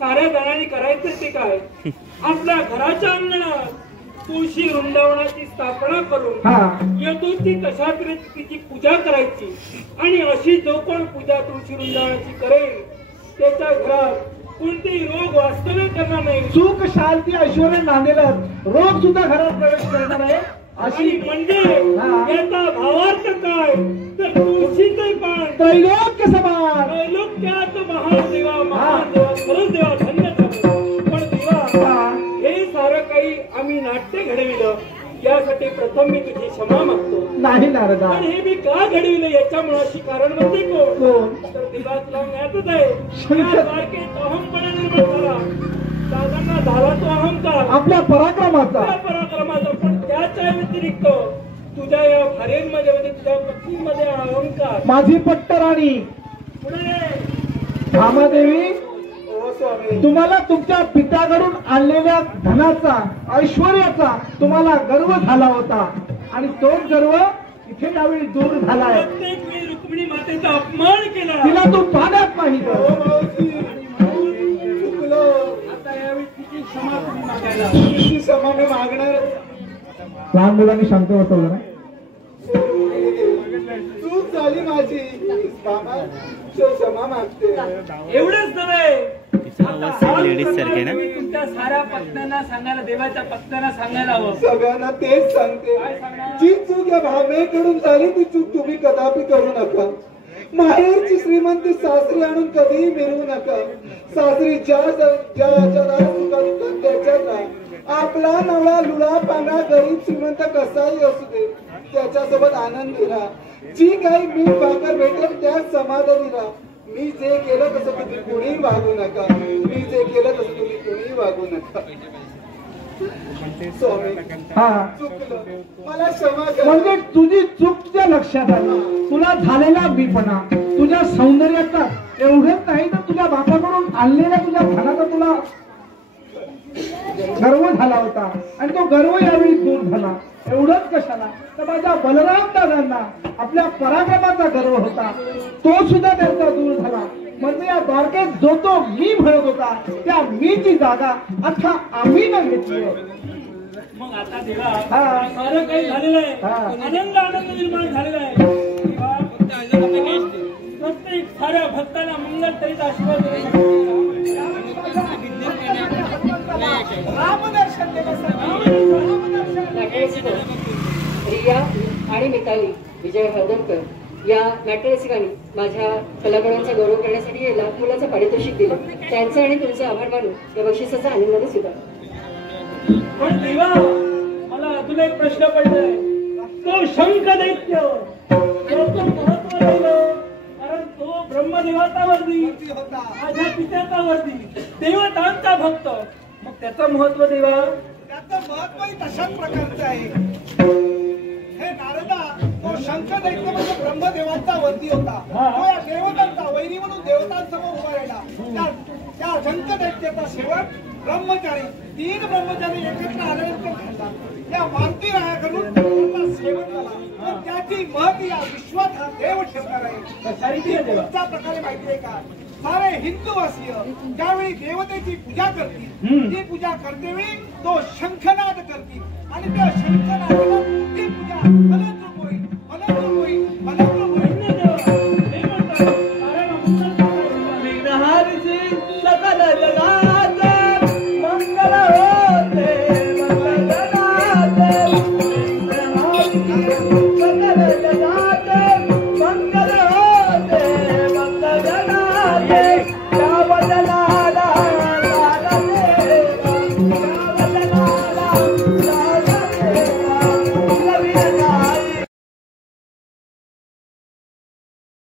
साऱ्या जणांनी करायचं ते काय, आपल्या घराच्या अंगणात तुळशी वृंदावनाची स्थापना करून यथोचित तशा तिची पूजा करायची. आणि अशी जो कोण पूजा तुळशी वृंदावनाची करेल त्याच्या घरात कोणतेही रोग वास्तव्य करणार नाही, सुख शांती ऐश्वर्य नांदेल, रोग सुद्धा घरात प्रवेश करणार आहे. अशी म्हणजे याचा भावार्थ काय, तर तुळशीचे पान त्रैलोक्य समान, त्रैलोक्यात महान देवा, महान देवा, खरंच देवा धन्य झालं. पण देवा हे सारं काही आम्ही नाट्य घडविलं यासाठी प्रथम मी तुझी क्षमा मागतो. नाही नारदा, पण हे मी का घडविलं याच्यामुळे अशी कारण म्हणजे कोण, तर देवा तुला ज्ञातच आहे अहमपणा निर्माण झाला, दादांना झाला तो अहंकार आपल्या पराक्रमाचा. पण त्याच्या व्यतिरिक्त तुझ्या या भार्यांमध्ये म्हणजे तुझ्या पत्नीमध्ये अहंकार. माझी पट्टराणी पुढे भामादेवी, तुम्हाला तुमच्या पित्याकडून आणलेल्या धनाचा ऐश्वर्याचा तुम्हाला गर्व झाला होता आणि तोच गर्व इथे यावेळी दूर झालाय. प्रत्येक वेळी रुक्मिणी मातेचा अपमान केला, तिला तू पाण्यात नाही. आता यावेळी तिची क्षमा तुम्ही मागायला, तिची क्षमा मी मागणार. लहान मुलांनी शांत बसवलं ना. चूक झाली माझी, क्षमा मागते. एवढंच नव्हे, लेडीज सारखे ना, तुमच्या साऱ्या पत्न्यांना सांगायला, देवाच्या पत्न्यांना सांगायला हवं. सगळ्यांना तेच सांगते, जी चूक या भावनेकडून झाली ती चूक तुम्ही कदापि करू नका. माहेरची श्रीमंती सासरी आणून कधीही मिळवू नका. सासरी ज्या त्याच्यात आपला नवरा लुळा पाना गरीब श्रीमंत कसाही असू दे त्याच्यासोबत आनंदी राहा. जी काही मी भाकर भेटेल त्यात समाधानी राहा. मी जे केलं तसं तुम्ही कोणीही वागू नका, मी जे केलं तसं तुम्ही कोणीही वागू नका. स्वामी चुकलं, मला क्षमा करा. म्हणजे तुझी चूक तुझ्या लक्षात आली, तुला झालेला बीपणा, तुझ्या सौंदर्याचा एवढंच नाही तर तुझ्या बापाकडून आणलेल्या तुझ्या धनाचा तुला गर्व झाला होता आणि तो गर्व यावेळी दूर झाला. एवढंच कशाला तर माझ्या बलराम दादांना आपल्या पराक्रमाचा गर्व होता, तो सुद्धा त्यांचा दूर झाला. द्वारकेत जो तो मी म्हणत होता त्या मीची जागा आता आम्ही न घेतली. मग आता देवा सारं काही झालेलं आहे. आनंद निर्माण झालेला आहे. देवा, प्रत्येक साऱ्या भक्तांना मंगल तरीत आशीर्वाद रामदर्शन रिया आणि मिताली विजय हळदणकर या नाट्यरसिकांनी माझ्या कलागुणांचा गौरव करण्यासाठी याला मुलाचं पारितोषिक दिलं. त्यांचं आणि तुमचं आभार मानून या बक्षिसाचा आनंदाने सुद्धा. पण देवा, मला तुला एक प्रश्न पडलाय. तो शंख दैत्य तो महत्व राहिलं, कारण तो ब्रह्मदेवाचा वर्दी होता, माझ्या पित्याचा वर्दी, देवतांचा भक्त. मग त्याचं महत्व देवा? त्याचं महत्वही तशाच प्रकारचं आहे. हे नारदा, तो शंख दैत्य म्हणजे ब्रह्मदेवाचा वर्दी होता. तो या देवतांचा वैरी म्हणून देवतांसमोर उभा राहिला. त्या शंख दैत्याचा शेवट ब्रह्मचारी, 3 ब्रह्मचारी एकत्र आल्यानंतर घडला. या मानती रायाकडून त्यांना सेवन झाला. तर त्याची महती या विश्वात हा देव ठेवणार आहे. कोणत्या प्रकारे माहिती आहे का? सारे हिंदूवासीय ज्यावेळी देवतेची पूजा करतील, ती पूजा करतेवेळी तो शंखनाद करतील आणि त्या शंखनादाला ती पूजा